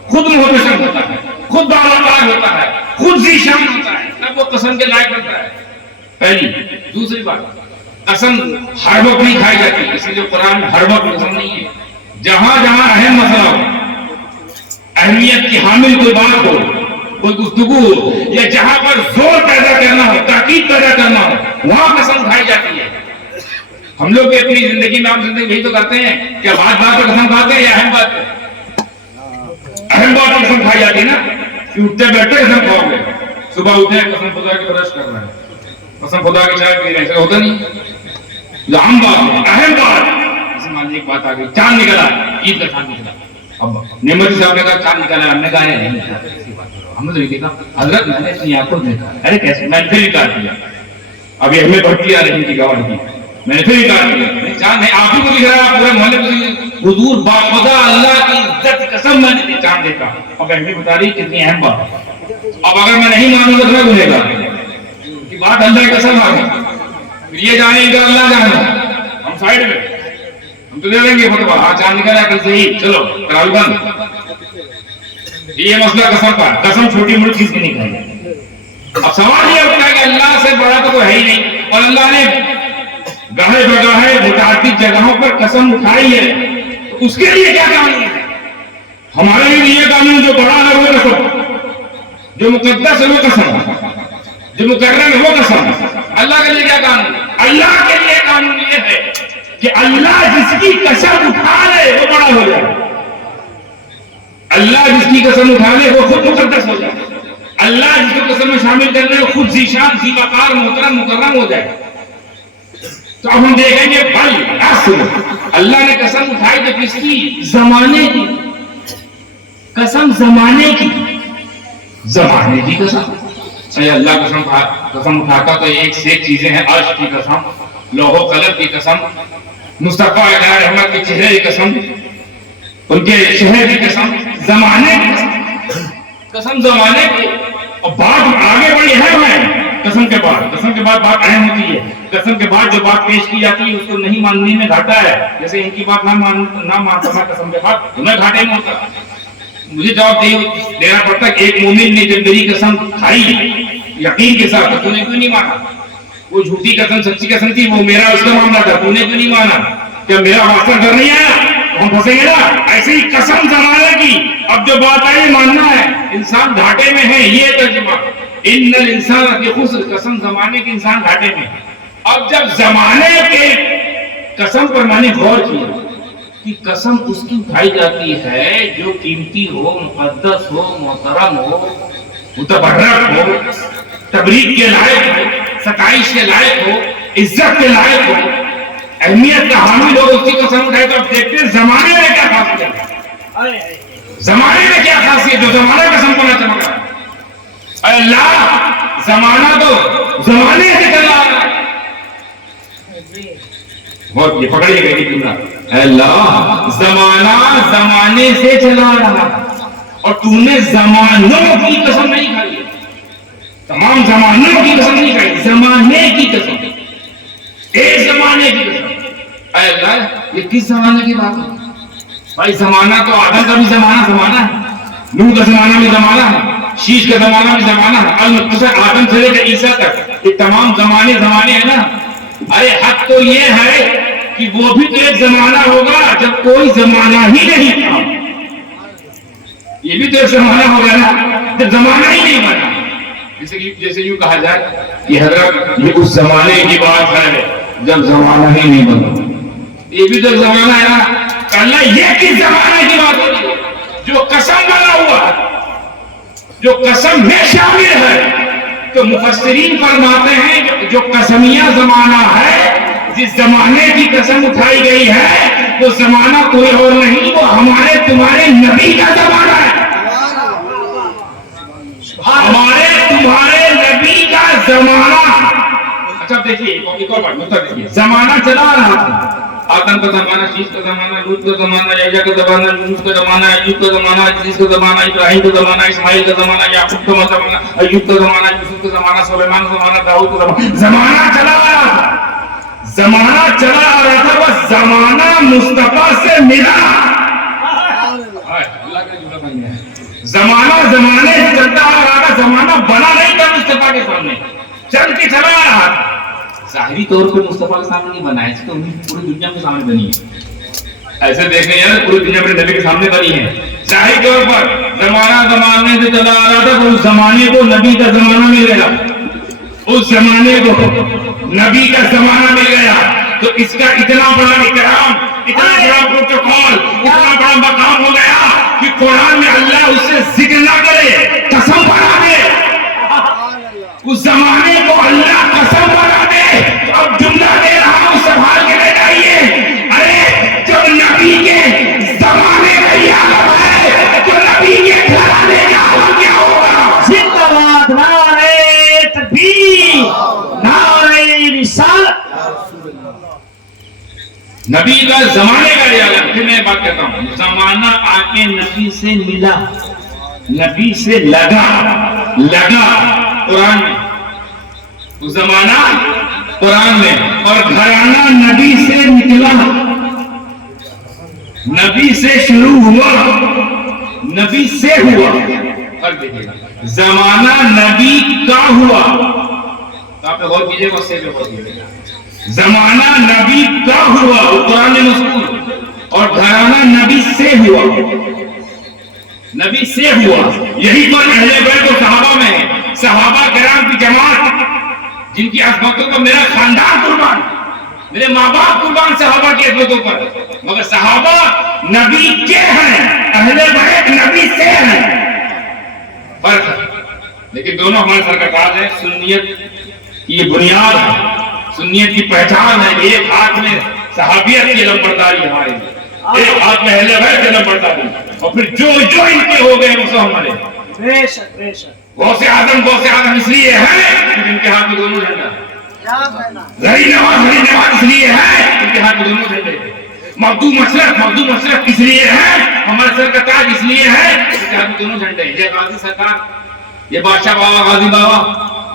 خود محتشم ہوتا ہے، خود باوقار ہوتا ہے، خود ذیشان ہوتا ہے، تب وہ قسم کے لائق بنتا ہے. پہلی. دوسری بات، قسم ہر وقت نہیں کھائی جاتی، اس لیے قرآن میں ہر وقت قسم نہیں ہے. جہاں جہاں اہم مسئلہ ہو، اہمیت کی حامل کوئی بات ہو، کوئی گفتگو ہو، یا جہاں پر زور پیدا کرنا ہو، تاکید پیدا کرنا ہو، وہاں قسم کھائی جاتی ہے. ہم لوگ بھی اپنی زندگی میں عام زندگی یہی تو کرتے ہیں کہ بات بات پر قسم کھاتے ہیں یا اہم بات پر قسم کھائی جاتی ہے نا. کہ اٹھتے بیٹھتے قسم کھاؤ گے، صبح اٹھے قسم خدا کی برش کر رہے ہیں، قسم خدا کی چائے پی رہے ہیں، ایسا ہوتا نہیں. جو عام بات ہے، اہم بات. جیسے مان لیجیے ایک بات آ گئی، چاند نکلا، عید کا چاند نکلا. اب نعمت صاحب نے کہا چاند نکلا، ہم نے کہا ہے نہیں، ہم نے دیکھا حضرت میں نے اپنی آنکھوں دیکھا. ارے کیسے؟ میں نے پھر انکار کیا. ابھی ہمیں بھٹی آ رہی تھی گواہ کی، میں نے پھر انکار کیا. چاند نہیں، آپ ہی کو دکھ رہا ہے، پورے محلے کو. حضور باخدا اللہ کی عزت قسم میں نے چاند دیکھا. اب اہمی بتا رہی کتنی اہم بات ہے. اب اگر میں نہیں مانوں گا تو میں گنہگار. بات اللہ کی قسم آ گئی. یہ جانے گا اللہ جانے، ہم سائڈ میں، ہم تو دے دیں گے فتوا، ہاں چاند نکلا کل سے ہی چلو تراویح بند۔ یہ مسئلہ قسم کا، قسم چھوٹی موٹی چیز کی نہیں کھائی۔ اب سوال یہ اٹھتا ہے کہ اللہ سے بڑا تو کوئی ہے ہی نہیں، اور اللہ نے گاہے بگاہے متعدد جگہوں پر قسم اٹھائی ہے، تو اس کے لیے کیا قانون ہے؟ ہمارے لیے یہ قانون جو بڑا ہے وہ قسم، جو مقدس ہے وہ قسم، جو مکرم ہے وہ قسم۔ اللہ کے لیے کیا قانون؟ اللہ کے لیے قانون یہ ہے کہ اللہ جس کی قسم اٹھا لے وہ بڑا ہو جائے، اللہ جس کی قسم اٹھا لے وہ خود مقدس ہو جائے، اللہ جس کو قسم میں شامل کر لے وہ خود ذی شان ذی وقار محترم مکرم ہو جائے۔ تو اب ہم دیکھیں گے بھائی اصل اللہ نے قسم اٹھائی تو کس کی؟ زمانے کی قسم، زمانے کی، زمانے کی قسم۔ صحیح، اللہ قسم اٹھاتا تو ایک سے ایک چیزیں ہیں، عرش کی قسم، لوح و قلم کی قسم، مصطفیٰ علیہ رحمت کے چہرے کی قسم، ان کے شہر کی قسم، زمانے کی قسم، قسم زمانے کی۔ اور بات آگے بڑی اہم ہے قسم کے بعد بات اہم ہوتی ہے۔ قسم کے بعد جو بات پیش کی جاتی ہے اس کو نہیں ماننے میں گھاٹا ہے، جیسے ان کی بات نہ مانتا میں قسم کے بعد میں گھاٹے میں ہوتا، مجھے جواب دینا پڑتا کہ ایک مومن نے جب میری قسم کھائی یقین کے ساتھ تو نے کیوں نہیں مانا؟ وہ جھوٹی قسم سچی قسم تھی، وہ میرا اس کا معاملہ تھا، تو نے کیوں نہیں مانا؟ کیا میرا واسطہ ڈر نہیں آیا؟ ہم پھنسیں گے نا، ایسے ہی قسم زمانے کی۔ اب جو بات آئی ماننا ہے، انسان گھاٹے میں ہے، یہ ترجمہ ان الانسان فی خسر، قسم زمانے کے انسان گھاٹے میں۔ اب جب زمانے کے قسم پر میں نے غور کیا کہ قسم اس کی اٹھائی جاتی ہے جو قیمتی ہو، مقدس ہو، محترم ہو، متبرک ہو، تبریک کے لائق ہو، ستائش کے لائق ہو، عزت کے لائق ہو، اہمیت کا حامل ہو، اس کی قسم اٹھائے۔ تو اب دیکھتے ہیں زمانے میں کیا خاصیت ہے، زمانے میں کیا خاصیت جو زمانہ قسم کو نہ چمک رہا ہے۔ اے اللہ، زمانہ تو زمانے سے چلا رہا ہے، بہت یہ پکڑیے گا یہ جملہ، اے اللہ زمانہ زمانے سے چلا رہا ہے اور تو نے زمانوں کی قسم نہیں کھائی، تمام زمانوں کی قسم نہیں کھائی، زمانے کی قسم، ایک زمانے کی قسم۔ اے اللہ یہ کس زمانے کی بات ہے؟ بھائی زمانہ تو آدم کا بھی زمانہ ہے، نوح کا زمانہ بھی زمانہ ہے، شیش کا زمانہ بھی زمانہ ہے، المتصر آدم سے لے کر عیسیٰ تک، یہ تمام زمانے ہیں نا۔ ارے حق تو یہ ہے کہ وہ بھی تو ایک زمانہ ہوگا جب کوئی زمانہ ہی نہیں تھا، یہ بھی تو ایک زمانہ ہوگا نا جب زمانہ ہی نہیں بنا۔ جیسے یوں کہا جائے کہ حضرت یہ اس زمانے کی بات ہے جب زمانہ ہی نہیں بنا، یہ بھی تو ایک زمانہ ہے نا۔ اللہ یہ کس زمانے کی بات ہوتی ہے؟ جو قسم بنا ہوا ہے، جو قسم میں شامل ہے۔ تو مفسرین فرماتے ہیں جو قسمیہ زمانہ ہے، جس زمانے کی قسم اٹھائی گئی ہے وہ زمانہ کوئی اور نہیں، وہ ہمارے تمہارے نبی کا زمانہ ہے، ہمارے تمہارے نبی کا زمانہ۔ اچھا دیکھیے ایک اور بات دیکھیے، زمانہ چلا رہا تھا، آدم کا زمانہ، شیش کا زمانہ، لوط کا زمانہ، یحییٰ کا زمانہ، یونس کا زمانہ، ایوب کا زمانہ، ادریس کا زمانہ، ابراہیم کا زمانہ، اسماعیل کا زمانہ، یعقوب کا زمانہ، ایوب کا زمانہ، یوسف کا زمانہ، سلیمان کا زمانہ، داؤد کا زمانہ۔ زمانہ چلا آ رہا تھا، زمانہ چلا آ رہا تھا، بس زمانہ مصطفیٰ سے ملا۔ زمانہ زمانے سے چلتا آ رہا تھا، زمانہ بنا نہیں تھا مصطفیٰ کے سامنے، چل کے چلا آ رہا تھا۔ ظاہری طور پر مصطفیٰ کے سامنے نہیں بنا ہے، اس تو پوری دنیا کے سامنے بنی ہے۔ ایسے دیکھیں یار پوری دنیا میں نبی کے سامنے بنی ہے۔ ظاہری طور پر زمانہ زمانے سے چلا آ رہا تھا، تو اس زمانے کو نبی کا زمانہ مل گیا، اس زمانے کو نبی کا زمانہ مل گیا۔ تو اس کا اتنا بڑا اکرام، اتنا بڑا پروٹوکول، اتنا بڑا مقام ہو گیا کہ قرآن میں اللہ اس سے ذکر نہ کرے، قسم بنا دے، اس زمانے کو اللہ قسم بنا دے۔ اب جملہ دے رہا ہوں، سنبھال کے لے جائیے۔ ارے جو نبی کے زمانے کا یہ عالم ہے، جو نبی کے گھرانے کا عالم کیا ہوگا؟ زندہ باد نعرہ تکبیر، نعرہ رسالت۔ نبی کا زمانے کا یہ عالم، پھر میں بات کرتا ہوں، زمانہ آ کے نبی سے ملا، نبی سے لگا قرآن میں، وہ زمانہ قرآن میں، اور گھرانہ نبی سے نکلا، نبی سے شروع ہوا، نبی سے ہوا، اور دیکھیے زمانہ نبی کا ہوا، تو آپ غور کیجیے گا، اس سے بھی غور کیجیے گا، زمانہ نبی کا ہوا وہ قرآن میں مذکور، اور گھرانہ نبی سے ہوا، نبی سے ہوا، یہی پر اہل بیت و صحابہ میں ہے، صحابہ کرام کی جماعت جن کی عظمتوں پر میرا خاندان قربان، میرے ماں باپ قربان صحابہ کی عظمتوں پر، مگر صحابہ نبی کے ہیں، اہل بیت نبی سے ہیں، فرق ہے، لیکن دونوں ہمارے سر کا تاج ہے، سنیت کی یہ بنیاد ہے، سنیت کی پہچان ہے، ایک ہاتھ میں صحابیت کی علمبرداری ہمارے لیے، ایک ہاتھ میں اہل بیت کی علمبرداری، اور پھر جو ان کے ہو گئے وہ سب ہمارے، بے شک بے شک، غوث اعظم اس لیے ہے کہ ان کے ہاتھ میں دونوں جھنڈا، غریب نواز اس لیے ہے ان کے ہاتھ میں دونوں جھنڈے، مخدوم اشرف اس لیے ہے، ہمارے سر کا تاج اس لیے ہے ان کے ہاتھ میں دونوں جھنڈے، یہ غازی سرکار، یہ بادشاہ بابا غازی بابا،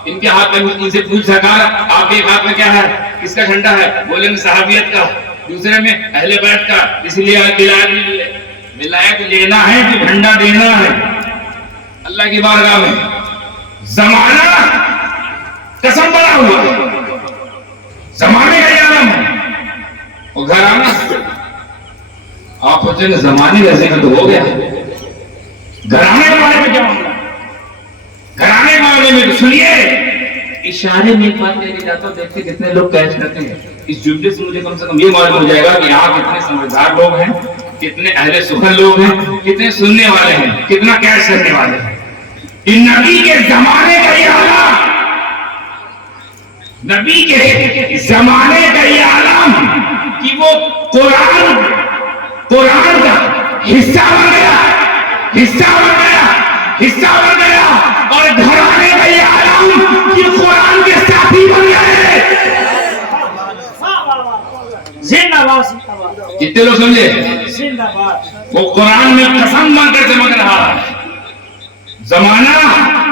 ان کے ہاتھ میں ان سے پوچھ سرکار آپ کے ہاتھ میں کیا ہے، کس کا جھنڈا ہے، بولیں گے صحابیت کا، دوسرے میں اہل بیت کا، اس لیے ولایت لینا ہے کہ جھنڈا دینا ہے اللہ کی بارگاہ میں، زمانہ قسم بنا ہوا ہے، زمانے کا عالم ہے، اور گھرانہ آپ سوچیں گے زمانے کا ذکر تو ہو گیا، گھرانے کے بارے میں کیا معاملہ، گھرانے کے بارے میں سنیے، اشارے میں ایک بات کہہ جاتا ہوں، دیکھتے کتنے لوگ کیچ کرتے ہیں، اس جملے سے مجھے کم سے کم یہ معلوم ہو جائے گا کہ یہاں کتنے سمجھدار لوگ ہیں، کتنے اہل سخن لوگ ہیں، کتنے سننے والے ہیں، کتنا کیچ کرنے والے ہیں، کہ نبی کے زمانے کا یہ عالم، نبی کے زمانے کا یہ عالم کہ وہ قرآن کا حصہ بن گیا، اور گھرانے کا یہ عالم کہ قرآن کے ساتھی بن گئے، زندہ باد، کتنے لوگ سمجھے، زندہ باد، وہ قرآن میں قسم بن کر چمک رہا ہے، زمانہ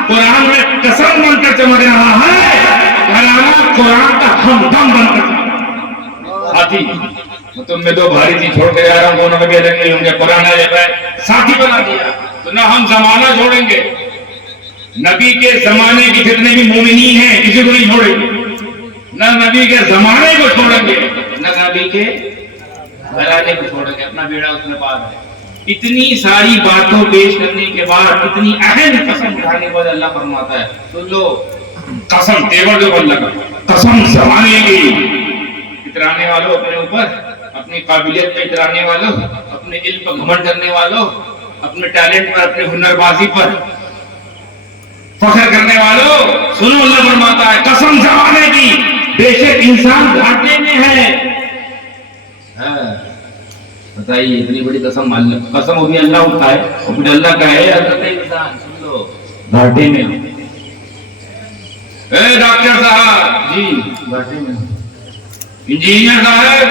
قرآن میں قسم بن کر چمک رہا ہے، گھرانہ قرآن کا ہمدم بن کر ساتھی، تم میں دو بھاری تھی چھوڑ کے جا رہا ہوں، دونوں میں بھی الگ نہیں ہوں گے، قرآن نے ساتھی بنا دیا، تو نہ ہم زمانہ چھوڑیں گے، نبی کے زمانے کے جتنے بھی مومنین ہیں کسی کو نہیں چھوڑیں گے، نہ نبی کے زمانے کو چھوڑیں گے، نہ نبی کے گھرانے کو چھوڑیں گے، اپنا بیڑا اس میں پار ہے۔ اتنی ساری باتوں پیش کرنے کے بعد اتنی اہم قسم اٹھانے کے بعد اللہ فرماتا ہے سن لو، قسم تیور جو اللہ کا قسم زمانے کی، اترانے والوں اپنے اوپر، اپنی قابلیت پہ اترانے والوں، اپنے علم پر گھمنڈ کرنے والوں، اپنے ٹیلنٹ پر، اپنے ہنر بازی پر فخر کرنے والوں، سنو اللہ فرماتا ہے قسم زمانے کی، بے شک انسان گھاٹے میں ہے۔ بتائیے اتنی بڑی قسم قسم ابھی اللہ اٹھائے اور پھر اللہ کہے انسان سن لو گھاٹے میں، اے ڈاکٹر صاحب جی گھاٹے میں، انجینئر صاحب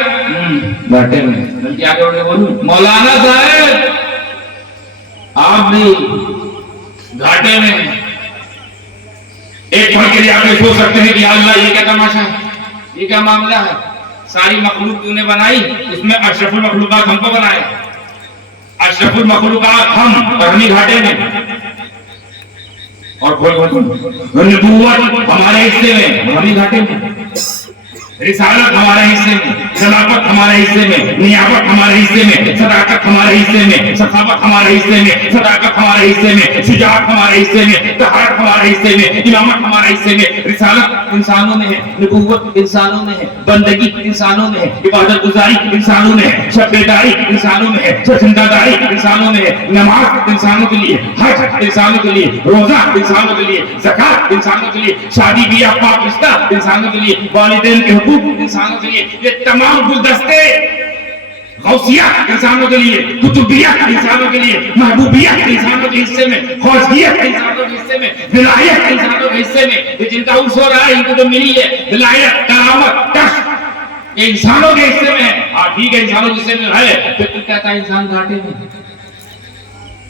گھاٹے میں، بلکہ آگے بڑھ کے بولوں مولانا صاحب آپ بھی گھاٹے میں۔ ایک پل کے لیے آپ یہ سوچ سکتے ہیں کہ یا اللہ یہ کیا تماشا ہے، یہ کیا معاملہ ہے، ساری مخلوق تو نے بنائی، اس میں اشرف المخلوقات ہم کو بنائے، اشرف المخلوقات ہم، اور ہم ہی گھاٹے میں، اور نبوت ہمارے حصے میں، ہم ہی گھاٹے میں، رسالت ہمارے حصے میں، خلافت ہمارے حصے میں، نیابت ہمارے حصے میں، صداقت ہمارے حصے میں، سخاوت ہمارے حصے میں، صداقت ہمارے حصے میں، شجاعت ہمارے حصے میں، طہارت ہمارے حصے میں، امامت ہمارے حصے میں، رسالت انسانوں میں ہے، نبوت انسانوں میں ہے، بندگی انسانوں میں ہے، عبادت گزاری انسانوں میں ہے، شب بیداری انسانوں میں ہے، چندہ داری انسانوں میں ہے، نماز انسانوں کے لیے، حج انسانوں کے لیے، روزہ انسانوں کے لیے، زکات انسانوں کے لیے، شادی بیاہ پاک رشتہ انسانوں کے لیے، والدین کے انسانوں کے لیے، یہ تمام گلدستے غوثیت انسانوں کے لیے، قطبیت انسانوں کے لیے، محبوبیت انسانوں کے حصے میں، خواصیت انسانوں کے حصے میں، ولایت انسانوں کے حصے میں، یہ جن کا عرص ہو رہا ہے ان کو جو ملی ہے ولایت، کرامت، کشف، یہ انسانوں کے حصے میں ہے۔ ٹھیک ہے انسانوں کے حصے میں ہے، پھر تو کہتا ہے انسان گھاٹے میں،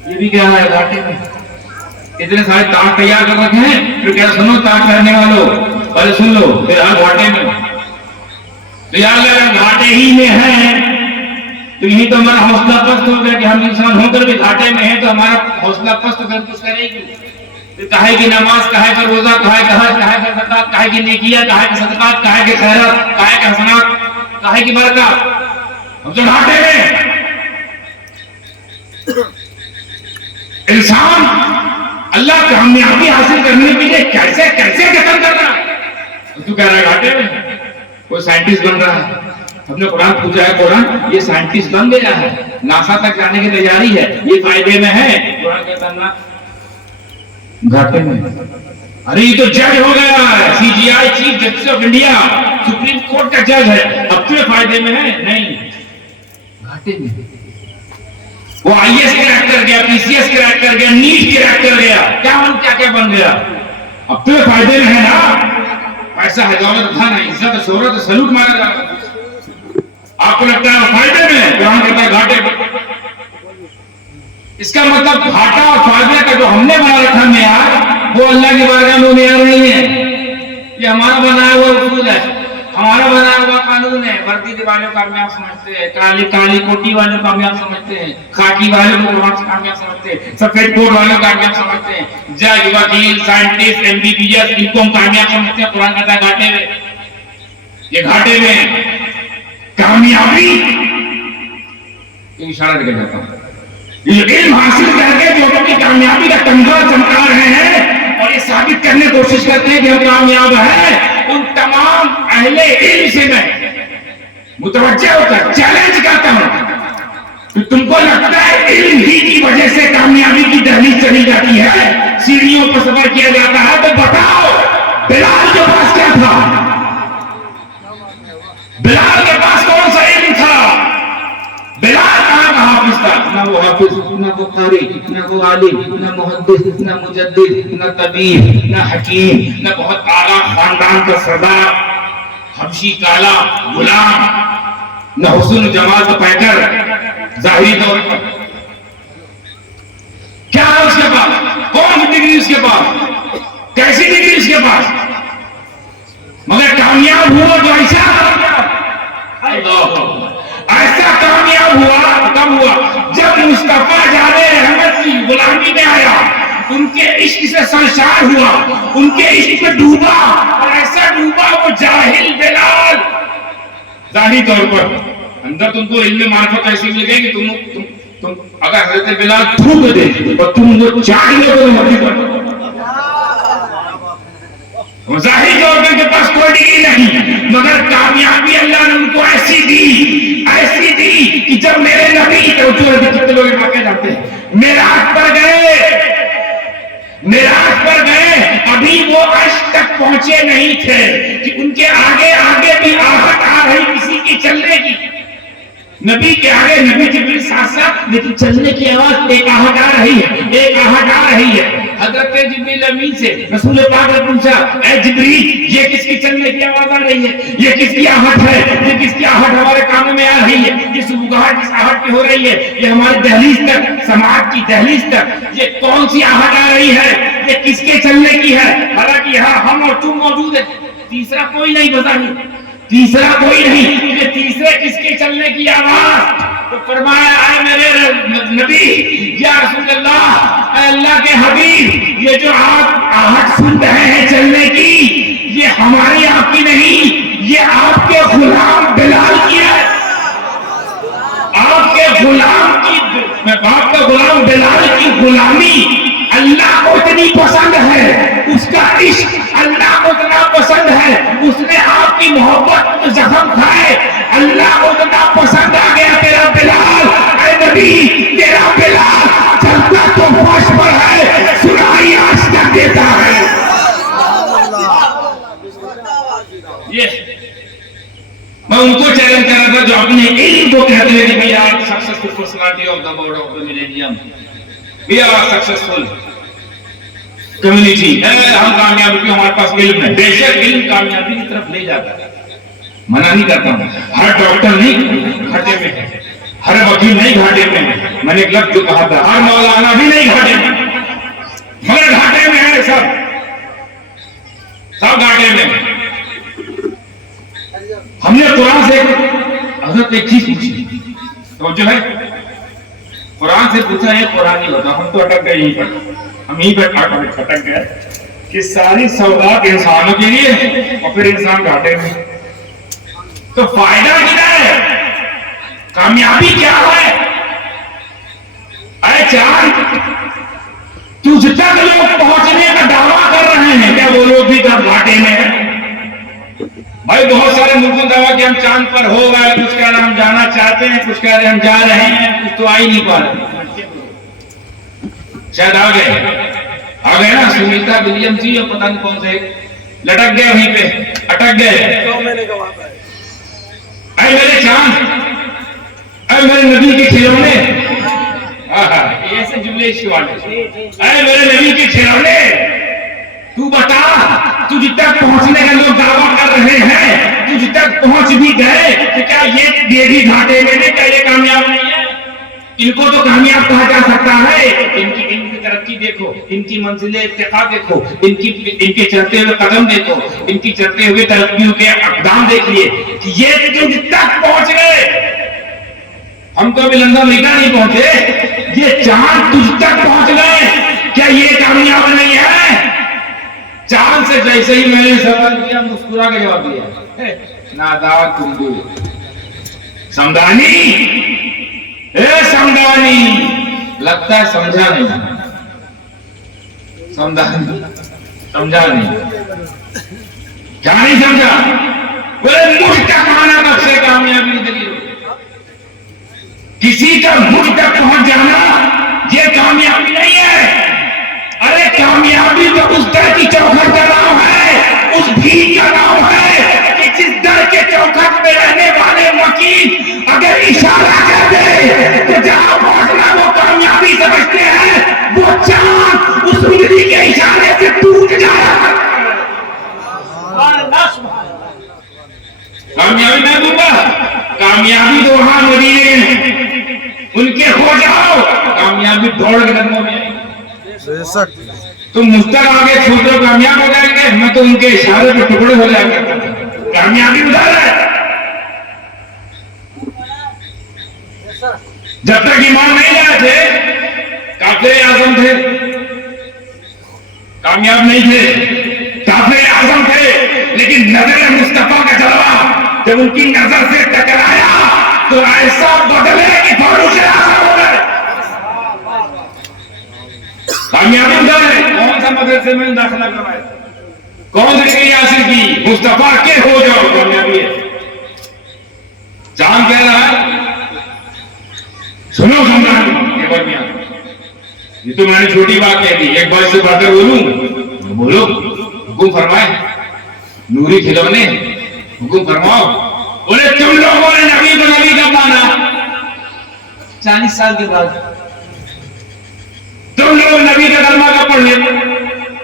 یہ بھی کیا ہے گھاٹے میں، اتنے سارے تاج تیار کر رکھے ہیں، پھر کیا سنو تاج کرنے والوں، پہلے سن لو، بلال گھاٹے میں، بلال اگر گھاٹے ہی میں ہے تو یہی تو ہمارا حوصلہ پست ہو گیا کہ ہم انسان ہو کر بھی گھاٹے میں ہیں تو ہمارا حوصلہ پست کر کچھ کرے گی، کہے کی نماز، کہے کا روزہ، کہے کا حج، کہے کا زکات، کہے کی نیکیاں، کہے کے صدقات، کہے کے خیرات، کہے کے حسنات، کہے کی برکات، ہم تو گھاٹے میں۔ انسان اللہ کامیابی حاصل کرنے کے لیے کیسے کیسے قتل کر رہا ہے، تو کہہ رہا ہے گھاٹے میں کوئی سائنٹسٹ بن رہا ہے۔ ہم نے قرآن پوچھا ہے، قرآن یہ سائنٹسٹ بن گیا ہے، ناسا تک جانے کی تیاری ہے، یہ فائدے میں ہے، قرآن کہتا ہے گھاٹے میں۔ ارے یہ تو جج ہو گیا ہے، C J I chief justice of India, supreme court کا جج ہے، اب تو یہ فائدے میں ہے نہیں، گھاٹے میں۔ وہ آئی ایس کریک کر گیا، پی سی ایس کریک کر گیا، نیٹ کریک کر گیا، کیا بن گیا، اب تو یہ فائدے میں ہے نا، پیسہ ہے، دولت تھا نا، عزت شہرت سلوٹ مارا جا رہا ہے، آپ کو لگتا ہے فائدے میں، قرآن کہتا ہے گھاٹے میں۔ اس کا مطلب گھاٹا اور فائدے کا جو ہم نے بنا رکھا معیار، وہ اللہ کی بارگاہ میں معیار نہیں ہے، یہ ہمارا بنایا ہوا اصول ہے، ہمارا بنایا ہوا قانون ہے۔ وردی والوں کامیاب سمجھتے ہیں، کالی کوٹی والوں کامیاب سمجھتے ہیں، خاکی والوں کو کامیاب سمجھتے ہیں، سفید کوٹ والوں کامیاب سمجھتے ہیں، جج، وکیل، scientist, M B B S, ان کو ہم کامیاب سمجھتے ہیں۔ قرآن کہتا ہے گھاٹے میں، یہ گھاٹے میں کامیابی اشارہ دیا جاتا ہے۔ یہ علم حاصل کر کے جو اپنی کامیابی کا تمغہ چمکا رہے ہیں اور یہ ثابت کرنے کی کوشش کرتے ہیں کہ ہم کامیاب ہیں، ان تمام اہل علم سے میں متوجہ ہوتا چیلنج کرتا ہوں کہ تم کو لگتا ہے علم ہی کی وجہ سے کامیابی کی دہلیز چلی جاتی ہے، سیڑھیوں پر سفر کیا جاتا ہے، تو بتاؤ بلال کے پاس کیا تھا؟ بلال کے پاس کون سا علم تھا؟ بلال کہاں کا حافظ تھا؟ نہ وہ حافظ، نہ وہ قاری، نہ وہ عالم، نہ محدث، نہ مجدد، نہ طبیب، نہ حکیم، نہ بہت اعلیٰ خاندان کا سردار، حبشی کالا غلام، نہ حسن و جمال کا پیکر ظاہری طور پر۔ کیا ہے اس کے پاس؟ کون سی ڈگری اس کے پاس؟ کیسی ڈگری اس کے پاس؟ مگر کامیاب ہوا تو ایسا کامیاب ہوا، کب ہوا؟ جب مصطفیٰ جان رحمت کی غلامی میں آیا، ان کے عشق سے سرشار ہوا، ان کے عشق میں ڈوبا، اور ایسا ڈوبا وہ جاہل بلال، ظاہری طور پر اندر تم کو علم معرفت ایسی مل گئی کہ تم اگر حضرت بلال تھوک دے اور تم وہ چاہیے تو مرضی کر، ظاہری طور پر ان کے پاس کوئی ڈگری نہیں، مگر کامیابی اللہ نے ان کو ایسی دی کہ جب میرے نبی کتنے لوگ واقعہ جانتے ہیں، معراج پر گئے، ابھی وہ عرش تک پہنچے نہیں تھے کہ ان کے آگے بھی آہٹ آ رہی کسی کی چلنے کی، نبی کے آگے نبی جبریل ساتھ ساتھ، لیکن چلنے کی آواز ایک آہٹ آ رہی ہے۔ حضرت جبریل امین سے رسول پاک نے پوچھا، اے جبریل یہ کس کی چلنے کی آواز آ رہی ہے؟ یہ کس کی آہٹ ہے؟ یہ کس کی آہٹ ہمارے کانوں میں آ رہی ہے؟ یہ سبگاہٹ کس آہٹ کی ہو رہی ہے؟ یہ ہماری دہلیز تک، سماعت کی دہلیز تک یہ کون سی آہٹ آ رہی ہے؟ یہ کس کے چلنے کی ہے؟ حالانکہ یہاں ہم اور تم موجود ہیں، تیسرا کوئی نہیں، بتائیے تیسرا کوئی نہیں، یہ تیسرے کس کے چلنے کی آواز؟ تو فرمایا، اے میرے نبی، یا رسول اللہ، اے اللہ کے حبیب، یہ جو آپ آہٹ سن رہے ہیں چلنے کی، یہ ہماری آپ کی نہیں، یہ آپ کے غلام بلال کی ہے، آپ کے غلام کی، آپ کا غلام بلال کی غلامی اللہ کو اتنی پسند ہے، اس کا عشق اللہ کو اتنا پسند ہے، اس نے آپ کی محبت میں زخم کھائے، اللہ کو اتنا پسند آ گیا تیرا بلال، اے نبی تیرا بلال چلتا تو فرش پر ہے، سنائی آج تک دیتا ہے۔ یہ میں ان کو چیلنج کر رہا تھا جو اپنے علم کو کہتے ہیں کہ we are successful personality of the world of the millennium, we are successful community، ہم کامیابی کی ہمارے پاس علم ہے، بے شک علم کامیابی کی طرف لے جاتا ہے، منع نہیں کرتا ہوں، ہر ڈاکٹر نہیں گھاٹے میں ہے، ہر وکیل نہیں گھاٹے میں ہے، میں نے ایک لفظ جو کہا تھا، ہر مولانا بھی نہیں گھاٹے میں، مگر گھاٹے میں ہے، سب گھاٹے میں۔ حضرت ایک چیز پوچھی تو جو ہے قرآن سے پوچھا ہے قرآن ہی بتاؤ. ہم تو اٹک گئے یہیں پر, ہم یہیں پر اٹک گئے کہ ساری سوغات انسانوں کے لیے اور پھر انسان گھاٹے میں. تو فائدہ کیا ہے, کامیابی کیا ہے؟ اے چاند, تجھ تک لوگ پہنچنے کا دعویٰ کر رہے ہیں, کیا وہ لوگ بھی گھاٹے میں ہیں؟ بھائی بہت سارے ملکوں دعویٰ کہ ہم چاند پر ہو گئے, کچھ کہہ رہے ہم جانا چاہتے ہیں, کچھ کہہ رہے ہم جا رہے ہیں, کچھ تو آ ہی نہیں پا رہے. شاید آ گئے نا سنیتا ولیم جی اور پتہ نہیں کون سے لٹک گئے وہیں پہ, اٹک گئے. 2 مہینے کا وعدہ ہے. اے میرے چاند, اے میرے نبی کے کھلونے, ایسے جملے اس کے والے, اے میرے نبی کے کھلونے, تو بتا تجھ تک پہنچنے کا لوگ دعویٰ کر رہے ہیں, تجھ تک پہنچ بھی گئے کہ کیا یہ دیوی گھاٹے میں کیا یہ کامیاب نہیں ہے؟ ان کو تو کامیاب کہا جا سکتا ہے. ان کی ترقی دیکھو, ان کی منزل ارتقاء دیکھو, ان کے چلتے ہوئے قدم دیکھو, ان کی چلتے ہوئے ترقیوں کے اقدام دیکھیے کہ یہ تجھ تک پہنچ گئے. ہم تو ابھی لندن امریکہ نہیں پہنچے, یہ چاند تجھ تک پہنچ گئے, کیا یہ کامیاب نہیں ہے؟ چاند سے جیسے ہی میں نے سوال کیا مسکرا کے جواب دیا, نادار کنگو سمدانی, اے سمدانی, لگتا ہے سمجھا نہیں, سمجھا نہیں, کیا نہیں سمجھا؟ بولے مجھ تک آنا نفس کامیابی دلیل, کسی کا مجھ تک پہنچ جانا یہ کامیابی نہیں ہے. ارے کامیابی تو اس در کی چوکھٹ کا نام ہے, اس بھیڑ کا نام ہے کہ جس در کے چوکھٹ میں رہنے والے وکیل اگر اشارہ کر دے تو جہاں پہنچنا وہ کامیابی سمجھتے ہیں, وہ چاند اس بجلی کے اشارے سے ٹوٹ جایا. کامیابی میں دوں گا, کامیابی تو وہاں مدینے ہیں, ان کے ہو جاؤ, کامیابی دوڑ کے قدموں میں آئے. تم مستق آگے چھوڑ دو کامیاب ہو جائیں گے, میں تو ان کے اشارے پہ ٹکڑے ہو جائیں گے. کامیابی ادھر ہے. جب تک ایمان نہیں لائے تھے کافر اعظم تھے, کامیاب نہیں تھے, کافر اعظم تھے, لیکن نظر مصطفیٰ کا جلوہ جب ان کی نظر سے ٹکرایا تو ایسا بدلے کہ فاروق اعظم ہو گئے. کامیابی ادھر ہے. کون سا مدرسے میں داخلہ کروایا, کون سی ڈگری حاصل کی, مصطفیٰ کے ہو جاؤ, کامیابی ہے. چاند کہہ رہا ہے سنو سمجھا یہ بات, یہ تو میں نے چھوٹی بات کہہ دی, ایک بات سے بات کر بولو, حکم فرمائے, نوری کھلونے حکم فرماؤ. بولے تم لوگوں نے نبی کو نبی کب مانا؟ 40 سال کے بعد. تم لوگ نبی کا کلمہ کب پڑھے؟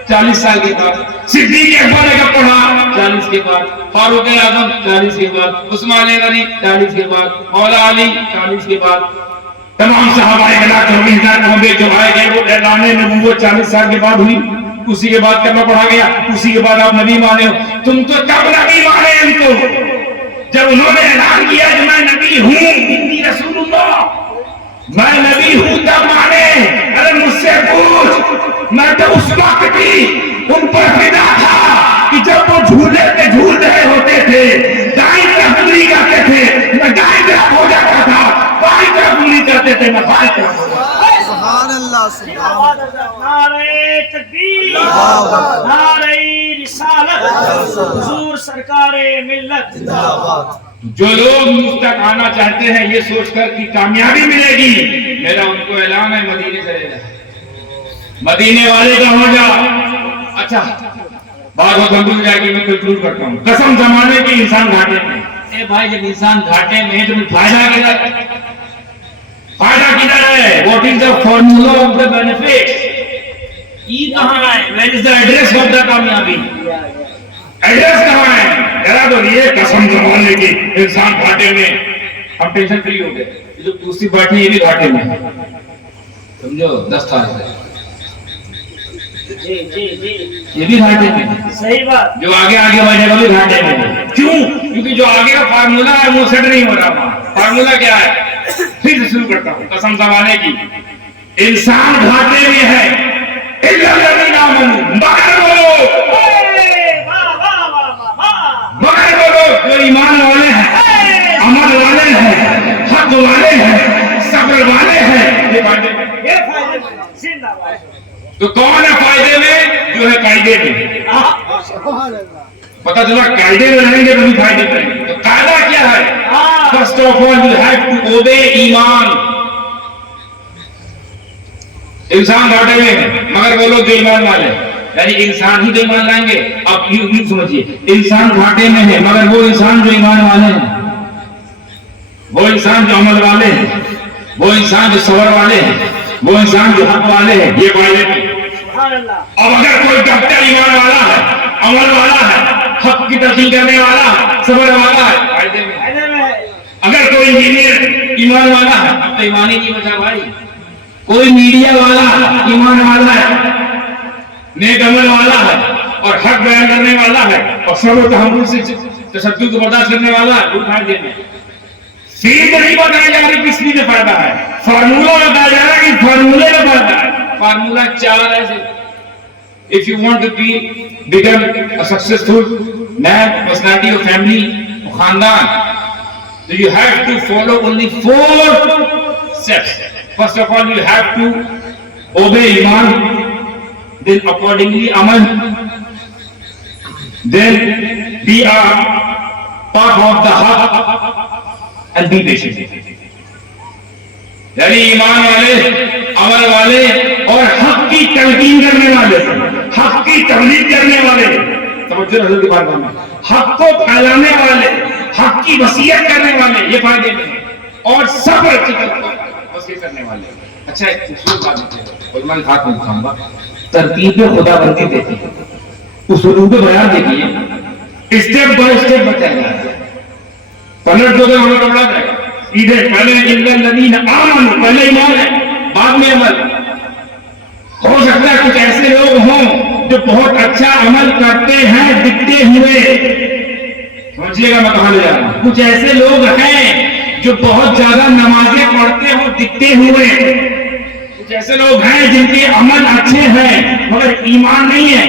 40 سال کے بعد. صدیق اکبر نے کب پڑھا؟ 40 کے بعد. فاروق اعظم 40 کے بعد. عثمان غنی 40 کے بعد. مولا علی 40 کے بعد. تمام صحابہ کرام جو آئے گئے وہ اعلان نبوت 40 سال کے بعد ہوئی. اسی کے بعد کلمہ پڑھا گیا, اسی کے بعد آپ نبی مانے ہو. تم تو کب نبی مانے ان کو؟ جب انہوں نے اعلان کیا کہ میں نبی ہوں, انی رسول اللہ, میں نبی ہوں, تب مانے. ارے مجھ سے پوچھ, میں تو اس وقت بھی ان پر فدا تھا کہ جب وہ جھولے پہ جھول رہے ہوتے تھے, دائیں طرف انگلی کرتے تھے, میں دائیں طرف ہو جاتا تھا, بائیں طرف انگلی کرتے تھے, میں بائیں طرف ہو جاتا تھا. سبحان اللہ, سبحان اللہ. نعرہ تکبیر, نعرہ رسالت, حضور سرکار ملت. جو لوگ مجھ تک آنا چاہتے ہیں یہ سوچ کر کہ کامیابی ملے گی, میرا ان کو اعلان ہے مدینے سے رہنا, مدینے والے کا ہو جا. اچھا بات ہو گمبھیر جائے گی, میں کنکلوڈ کرتا ہوں. قسم زمانے کی انسان گھاٹے میں. اے بھائی جب انسان گھاٹے میں ہے تو فائدہ کدھر ہے؟ فائدہ کدھر ہے؟ What is the formula of the benefit? ای کہاں ہے؟ Where is the address of the کامیابی؟ ایڈریس کہاں ہے؟ ذرا تو یہ قسم زمانے کی انسان گھاٹے میں. ہم ٹینشن فری ہو گئے, جو دوسری بیٹھی یہ بھی گھاٹے میں, سمجھو 10 سال سے جی جی جی یہ بھی گھاٹے میں ہے. صحیح بات. جو آگے آگے بیٹھے گا بھی گھاٹے میں ہے. کیوں؟ کیونکہ جو آگے کا فارمولا ہے وہ سیٹ نہیں ہو رہا. فارمولا کیا ہے؟ پھر سے شروع کرتا ہوں قسم زمانے کی. انسان گھاٹے میں ہے الا الذین آمنوا، مگر وہ جو ایمان والے ہیں، عمل والے ہیں، حق والے ہیں، صبر والے ہیں. یہ فائدے میں. یہ فائدے میں زندہ باد. تو کون ہے فائدے میں؟ جو ہے قاعدے میں. سبحان اللہ. پتہ چلا قاعدے میں رہیں گے تو فائدے میں. تو قاعدہ کیا ہے؟ First of all you have to obey ایمان. انسان گھاٹے میں ہے مگر وہ لوگ جو ایمان والے ہیں، یعنی انسان ہی جو ایمان لائیں گے. اب یوں سمجھیے، انسان گھاٹے میں ہے مگر وہ انسان جو ایمان والے ہیں، وہ انسان جو عمل والے ہیں، وہ انسان جو صبر والے ہیں، وہ انسان جو حق والے ہیں. یہ فائدے میں. سبحان اللہ. اب اگر کوئی ڈاکٹر ایمان والا ہے، عمل والا ہے، حق کی تلقین کرنے والا ہے، صبر والا ہے، فائدے میں. فائدے میں ہے. اگر کوئی انجینئر ایمان والا ہے، اب تو ایمانی کی وجہ بھائی. کوئی میڈیا والا ایمان والا ہے، نیک عمل والا ہے، اور حق بیان کرنے والا ہے، اور صبر و تحمل سے تشدد کو برداشت کرنے والا ہے، وہ فائدے میں. سیدھ نہیں بتایا جا رہا کس لیے فائدہ ہے، فارمولا بتایا جا رہا ہے کہ فارمولے میں فائدہ ہے. فارمولا 4 ہے. If you want to become a successful man, personality or family, خاندان, so you have to follow only 4 steps. First of all, you have to obey Iman, then accordingly Amal, then be a part of the Haqq and be patient. یعنی ایمان والے، عمل والے اور حق کی تلقین کرنے والے، حق کی تبلیغ کرنے والے، توجہ حضرت کی بات میں، حق کو پھیلانے والے، حق کی وصیت کرنے والے، یہ فائدے میں ہیں. اور صبر کی وصیت کرنے والے. اچھا ایک خوبصورت بات ہے، علماء کے ہاتھ میں دکھاؤں گا. ترتیب خدا بندی دیکھیے، اسلوب بیان دیکھیے، اسٹیپ بائی اسٹیپ بتایا جا رہا ہے. پلٹ دو گے ہمیں پڑھا جائے گا. ادھر پہلے الذین آمنوا، پہلے ایمان ہے بعد میں عمل. ہو سکتا ہے کچھ ایسے لوگ ہوں جو بہت اچھا عمل کرتے ہیں دکھتے ہوئے. سمجھیے گا میں کہاں لے جا رہا ہوں. کچھ ایسے لوگ ہیں جو بہت زیادہ نمازیں پڑھتے ہوں دکھتے ہوئے. کچھ ایسے لوگ ہیں جن کے عمل اچھے ہیں مگر ایمان نہیں ہے.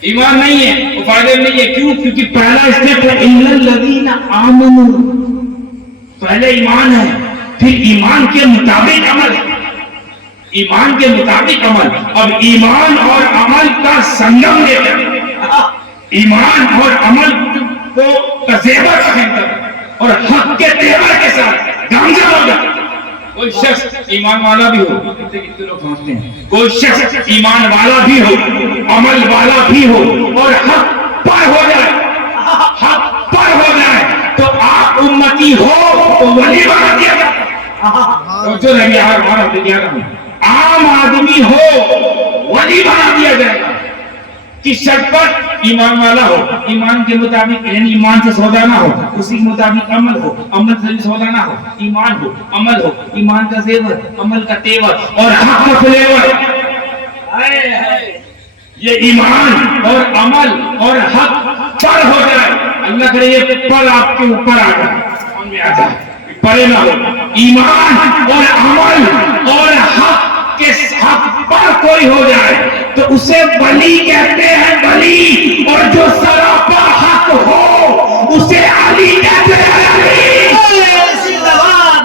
ایمان نہیں ہے، وہ فائدے نہیں ہے. کیوں؟ کیونکہ پہلا اسٹیپ ہے الذین آمنوا. پہلے ایمان ہے، پھر ایمان کے مطابق عمل. ایمان کے مطابق عمل. اب ایمان اور عمل کا سنگم لے کر، ایمان اور عمل کو زیور پہن کر اور حق کے تیور کے ساتھ گامزن ہو جائے. کوئی شخص ایمان والا بھی ہو، کتنے لوگ سمجھتے ہیں، کوئی شخص ایمان والا بھی ہو، عمل والا بھی ہو، اور حق پر ہو جائے، حق پر ہو جائے، تو آپ امتی ہو تو ولی بنا دیا جائے. جو رہی عام آدمی ہو ولی بنا دیا جائے گا. کس شرط پر؟ ایمان والا ہو، ایمان کے مطابق، یعنی ایمان سے سودا نہ ہو، اسی کے مطابق عمل ہو، عمل سے سودا نہ ہو، ایمان ہو، عمل ہو، ایمان کا زیور، عمل کا تیور، اور حق کا فلیور. یہ ایمان اور عمل اور حق پر ہو جائے. اللہ کرے یہ پر آپ کے اوپر آ جائے، پرے نہ ہو. ایمان اور عمل اور حق کے حق پر کوئی ہو جائے تو اسے ولی کہتے ہیں، ولی. اور جو سراپا حق ہو اسے علی کہتے ہیں، علی.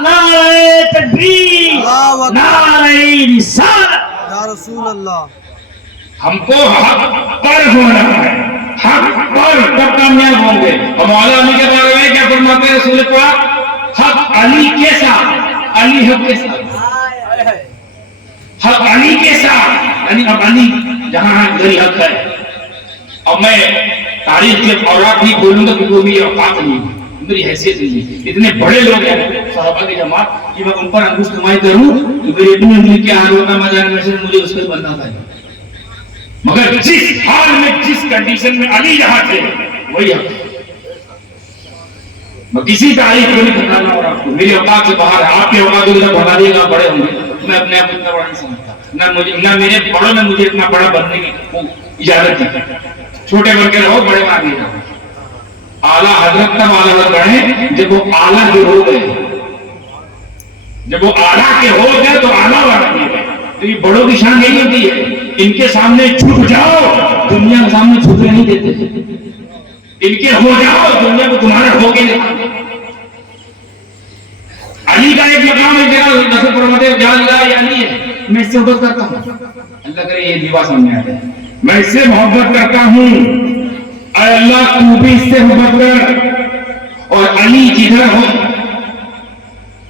نعرہ تکبیر، نعرہ رسالت. یا رسول اللہ. ہم کو حق پر ہونا ہے، حق پر تب کامیاب ہوں گے. اور مولا علی کے بارے میں کیا فرماتے ہیں رسول پاک؟ حق علی کے ساتھ، علی حق کے ساتھ، حق علی کے ساتھ. یعنی اب علی جہاں ہے حق ہے. اب میں تاریخ کے اوراق نہیں بولوں گا کیونکہ میری اوقات نہیں، میری حیثیت نہیں. اتنے بڑے لوگ ہیں صحابہ کی جماعت کہ میں ان پر انگوش کمائی کروں کہ میری اپنی انگلی کے حال ہوتا مجھے اس پہ بننا تھا. مگر جس حال میں، جس کنڈیشن میں علی جہاں تھے وہی حق. میں کسی تاریخ کو نہیں بتانا اور آپ کو، میری اوقات سے باہر ہے. آپ کے اوقات کو جب بتا دیے گا بڑے ہوں گے، میں اپنے آپ کو اتنا بڑا نہیں سمجھتا. نہ میرے بڑوں نے مجھے اتنا بڑا بننے کی اجازت دی. چھوٹے بن کے رہو, بڑے بن کے رہو. اعلیٰ حضرت تب اعلیٰ حضرت بڑھے جب وہ اعلیٰ کے ہو گئے. جب وہ اعلیٰ کے ہو گئے تو اعلیٰ بن گئے. تو یہ بڑوں کی شان نہیں ہوتی ہے ان کے سامنے جھک جاؤ, دنیا کے سامنے جھکنے نہیں دیتے. ان کے ہو جاؤ, دنیا کو تمہارا ہو کے نہیں. علی کا ایک مقام ہے جہاں نصر فرماتے ہیں جہاں اللہ علی ہے, میں اس سے محبت کرتا ہوں. اللہ کرے یہ دیوا سامنے آتے ہیں, میں اس سے محبت کرتا ہوں. اے اللہ تو بھی اس سے محبت کر. اور علی جدھر ہو,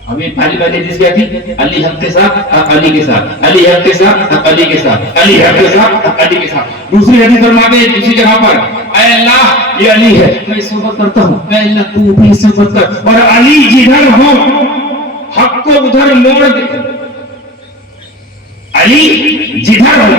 ابھی پہلی حدیث کیا تھی؟ علی حق کے ساتھ حق علی کے ساتھ, علی حق کے ساتھ حق علی کے ساتھ, علی حق کے ساتھ حق علی کے ساتھ. دوسری حدیث فرماتے ہیں دوسری جگہ پر, اے اللہ یہ علی ہے, میں اس سے محبت کرتا ہوں. اے اللہ تو بھی اس سے محبت کر. اور علی جدھر ہو حق کو ادھر موڑ دے. علی جدھر ہو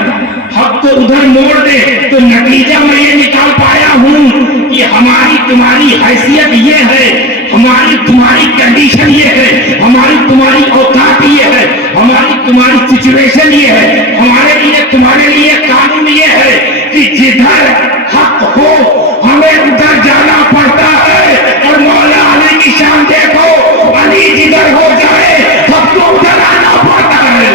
حق کو ادھر موڑ دے. تو نتیجہ میں یہ نکال پایا ہوں کہ ہماری تمہاری حیثیت یہ ہے, ہماری تمہاری کنڈیشن یہ ہے, ہماری تمہاری اوقات یہ ہے, ہماری تمہاری سچویشن یہ ہے, ہمارے لیے تمہارے لیے قانون یہ ہے کہ جدھر حق ہو ہمیں ادھر جانا پڑتا ہے. اور مولا علی کی شان دیکھو, علی جدھر ہو جائے حق کو ادھر آنا پڑتا ہے.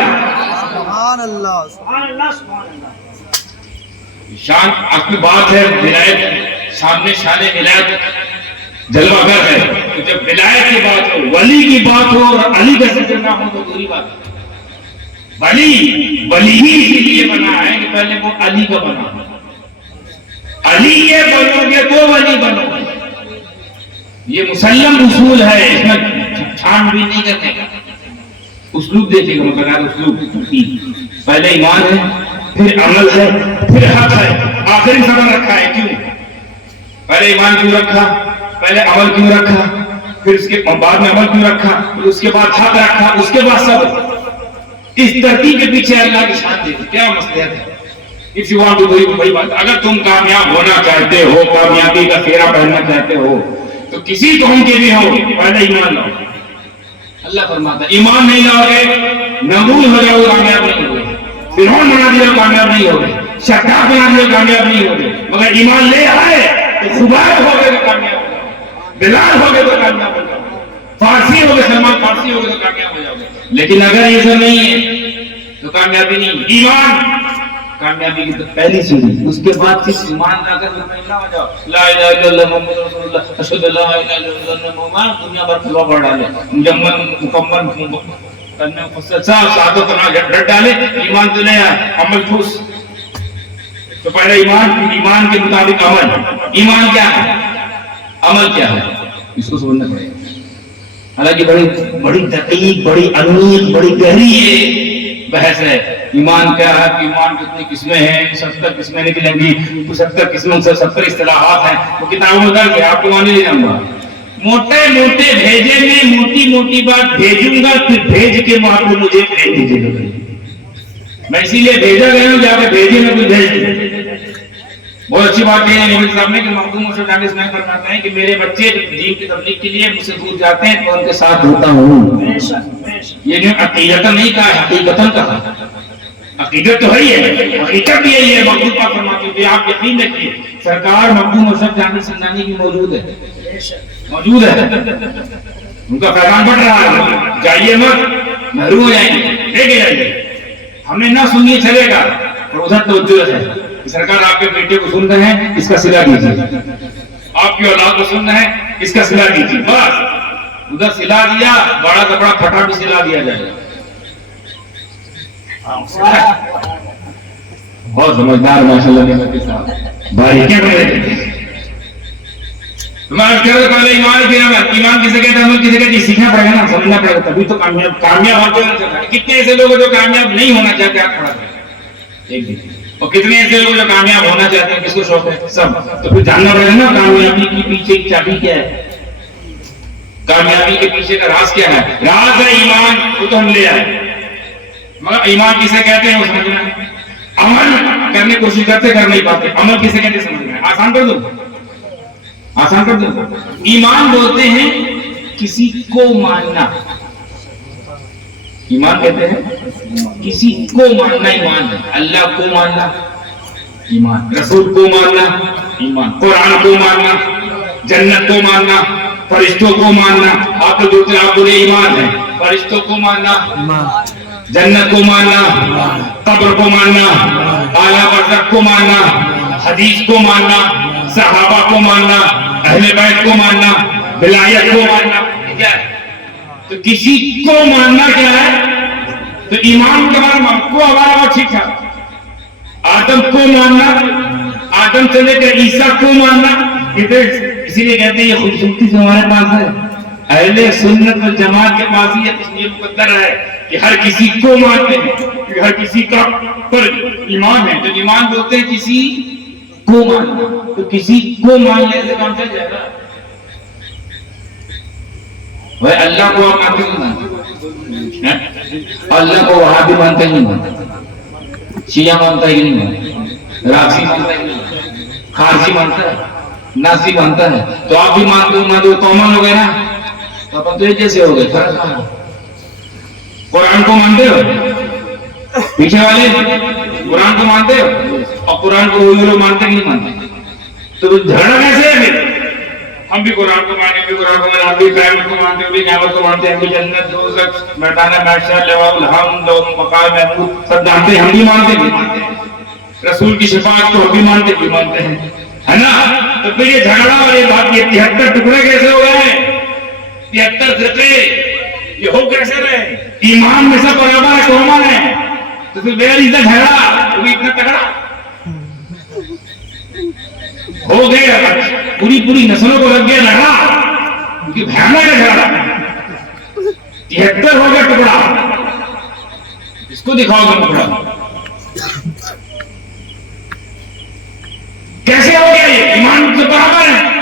سبحان اللہ. سبحان اللہ, سبحان اللہ. شان آپ کی بات ہے ولایت, سامنے شان ولایت جلوہ گر ہے. تو جب ولایت کی بات ہو, ولی کی بات ہو اور علی کا ذکر نہ ہو تو دوری بات ہے. ولی ہی اسی لیے بنا ہے کہ پہلے وہ علی کا بنا. علی یہ بنو گے تو ولی بنو گے. یہ مسلم اصول ہے, اس میں چھان بھی نہیں کرنے کا. اسلوب دیکھیے گا, مطلب اسلوب پہلے ایمان ہے, پھر عمل ہے, پھر حق ہے, آخری سبب رکھا ہے. کیوں پہلے ایمان کیوں رکھا, پہلے عمل کیوں رکھا, پھر اس کے بعد میں عمل کیوں رکھا, پھر اس کے بعد حق رکھا, اس کے بعد سب. اس ترتیب کے پیچھے اللہ کی شان دیکھیں کیا مصلحت ہے. If you want to do وہی بات, اگر تم کامیاب ہونا چاہتے ہو, کامیابی کا سیرا پہننا چاہتے ہو, تو کسی قوم کے بھی ہو پہلے ایمان لاؤ. اللہ فرماتا ہے ایمان نہیں لاؤ گے نمرود ہو جاؤ کامیاب نہیں ہوگے, فرعون بنا دیا کامیاب نہیں ہوگے, شداد بنا دیا کامیاب نہیں ہوگے. مگر ایمان لے آئے تو خبائب ہو گئے تو کامیاب ہو جاؤ, بلال ہو گئے تو کامیاب ہو جاؤ, فارسی ہو گئے, سلمان فارسی ہو گئے تو کامیاب ہو جاؤ گے. لیکن اگر یہ سب نہیں ہے تو کامیابی نہیں. ایمان کامیابی کی تو پہلی سیڑھی, اس کے بعد صرف ایمان لا کر مطمئن نہ ہو جاؤ. لا الہ الا اللہ محمد رسول اللہ, اشہد ان لا الہ الا اللہ محمد, دنیا بھر پھلوا پڑ ڈالے, مکمل کرنے مفصل صاحب ساتھوں کو نہ ڈٹ ڈالے. ایمان تو نہیں ہے, عمل ٹھوس. تو پہلے ایمان, ایمان کے مطابق عمل. ایمان کیا ہے, عمل کیا ہے, اس کو سمجھنا پڑے گا. حالانکہ بڑی دقیق, بڑی عمیق, بڑی گہری یہ بحث ہے. ایمان کیا ہے, ایمان کتنی قسمیں ہیں, 70 قسمیں نکلیں گی, 70 قسموں سے 70 اصطلاحات ہیں. وہ کتابوں میں درج ہے, آپ کو معنی نہیں جاؤں گا. موٹے موٹے بھیجے میں موٹی موٹی بات بھیجوں گا, پھر بھیج کے وہاں پہ مجھے بھیج دیجیے گا. میں اسی لیے بھیجا گیا ہوں, جا کے بھیجے میں کچھ بھیج دیں. بہت اچھی بات یہ ہے مولوی صاحب نے کہ مخدوم مرشد حافظ اسماعیل فرماتے ہیں کہ میرے بچے دین کی تبلیغ کے لیے مجھ سے دور جاتے ہیں تو ان کے ساتھ ہوتا ہوں. یہ جو عقیدتاً نہیں کہا, حقیقتاً کہا. عقیدت تو ہے ہی ہے, حقیقت بھی یہی ہے. مخدوم پاک فرماتے ہیں آپ یقین رکھیے سرکار مخدوم مرشد جامی سنجانی کی موجود ہے, موجود ہے. ان کا پیغام بڑھ رہا ہے, جائیے مت, محروم ہو جائیں گے, لے کے جائیے. ہمیں نہ سنیے چلے گا, اور ادھر توجہ ہے. سرکار آپ کے بیٹے کو سن رہے ہیں, اس کا صلہ کیجیے. آپ کی اولاد کو سن رہے ہیں, اس کا صلہ کیجیے. بس ادھر صلہ دیا, بڑا کپڑا پھٹا بھی صلہ دیا جائے گا. بہت سمجھدار ماشاءاللہ کے ساتھ باریکیاں بڑھ رہی ہیں. تمہارا کہہ رہے پہلے ایمان کی نعمت, ایمان کسے کہتے ہیں, عمل کسے کہتے ہیں, سیکھنا پڑے گا نا, سمجھنا پڑے گا, تبھی تو کامیاب ہوتے ہیں. کتنے ایسے لوگ جو کامیاب نہیں ہونا چاہتے, آپ کھڑا کریں ایک دیکھیں. اور کتنے ایسے لوگ جو کامیاب ہونا چاہتے ہیں, کس کو شوق ہے, سب. تو پھر جاننا پڑے گا نا کامیابی کی پیچھے کی چابی کیا ہے, کامیابی کے پیچھے کا راز کیا ہے. راز ہے ایمان, وہ تو ہم لے آئے. مگر ایمان کسے کہتے ہیں وہ سمجھنا ہے. عمل کرنے کی کوشش کرتے, کر نہیں پاتے. عمل کسے کہتے ہیں سمجھنا ہے. آسان کر دو, آسان کر دو. ایمان بولتے ہیں کسی کو ماننا, ایمان کہتے ہیں کسی کو ماننا ایمان ہے. اللہ کو ماننا ایمان, رسول کو ماننا ایمان, قرآن کو ماننا, جنت کو ماننا, فرشتوں کو ماننا. آپ تو دوسرے آپ بولے ایمان ہے. فرشتوں کو ماننا, جنت کو ماننا, قبر کو ماننا, اعلیٰ برزخ کو ماننا, حدیث کو ماننا, صحابہ کو ماننا, اہل بیت کو ماننا, ولایت کو ماننا. کیا ہے؟ تو کسی کو ماننا کیا ہے؟ تو ایمان کے بارے میں کو ہمارا ٹھیک تھا. آدم کو ماننا, آدم سے لے کر عیسیٰ کو ماننا. اسی لیے کہتے ہیں یہ خوبصورتی سے ہمارے پاس ہے. اہل سنت والجماعت کے پاس یہ مقدر ہے کہ ہر کسی کو مانتے ہیں, ہر کسی کا پر ایمان ہے. تو ایمان بولتے ہیں کسی کو ماننا. تو کسی کو ماننے سے کام چل جائے گا. وہ اللہ کو آپ مانتے نہیں مانتے, اللہ کو وہاں بھی مانتے نہیں مانتے, شیعہ مانتا ہے کہ نہیں مانتا, رافضی مانتا ہے کہ نہیں, خارجی مانتا ہے, ناسی مانتا ہے. تو آپ بھی مانتے ہو تو مان ہو گئے نا. تو اپن تو ایک جیسے ہو گئے. فرق کہاں ہے؟ قرآن کو مانتے ہو, پیچھے والے قرآن کو مانتے ہو, اور قرآن کو وہی لوگ مانتے کہ نہیں مانتے. تو جھگڑا کیسے ہے؟ ہم بھی قرآن کو مانتے, بھی قرآن کو مانتے, ہم بھی قیامت کو مانتے, ہم بھی قیامت کو مانتے, ہم بھی جنت دوزخ میدان محشر لواء الحمد مقام محمود سب جانتے ہیں, ہم بھی مانتے بھی مانتے ہیں. رسول کی شفاعت کو ہم بھی مانتے بھی مانتے ہیں, ہے نا. تو پھر یہ جھگڑا اور یہ بات, یہ 73 ٹکڑے کیسے ہو گئے, 73 فرقے یہ ہو کیسے رہے؟ ایمان میں سب برابر ہے, کامن ہے. تو پھر میرا اتنا جھگڑا, تو اتنا تگڑا ہو گیا, پوری نسلوں کو لگ گیا لڑا, کیونکہ بھیانک ہے جھگڑا. 73 ہو گیا ٹکڑا. اس کو دکھاؤ گا ٹکڑا کیسے ہو گیا. یہ ایمان سے برابر ہے.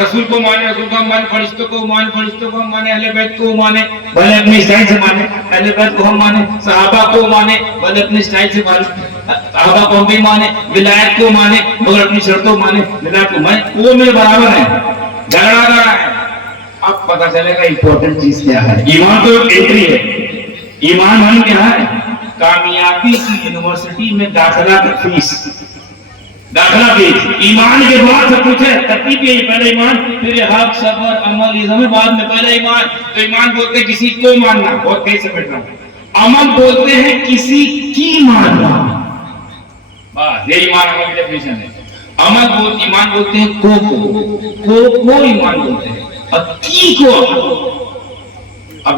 رسول کو مانے, رسول کو مانے, فرشتوں کو مانے, فرشتوں کو مانے, اہل بیت کو مانے, بھلے اپنی اسٹائل سے مانے, اہل بیت کو ہم مانے, صحابہ کو مانے, بھلے اپنی اسٹائل سے مانے, صحابہ کو ہم بھی مانے, ولایت کو مانے مگر اپنی شرطوں مانے, ولایت کو مانے, وہ میرے برابر ہے. جھگڑا رہا ہے. اب پتہ چلے گا امپورٹنٹ چیز کیا ہے. ایمان تو انٹری ہے. ایمان ہم کیا ہے؟ کامیابی کی یونیورسٹی میں داخلہ کی فیس, داخلہ فیس. ایمان کے بعد سب کچھ ہے. ترتیب یہ پہلے ایمان, پھر حق, صبر, عمل, یہ سب بعد میں. پہلے ایمان. تو ایمان بولتے ہیں کسی کو ماننا, بہت تیز سے بیٹھ رہا ہوں. عمل بولتے ہیں کسی کی ماننا, بس یہ ایمان عمل کی ڈیفینیشن ہے. ایمان بولتے ہیں کو ایمان بولتے ہیں, اور کی کو. اب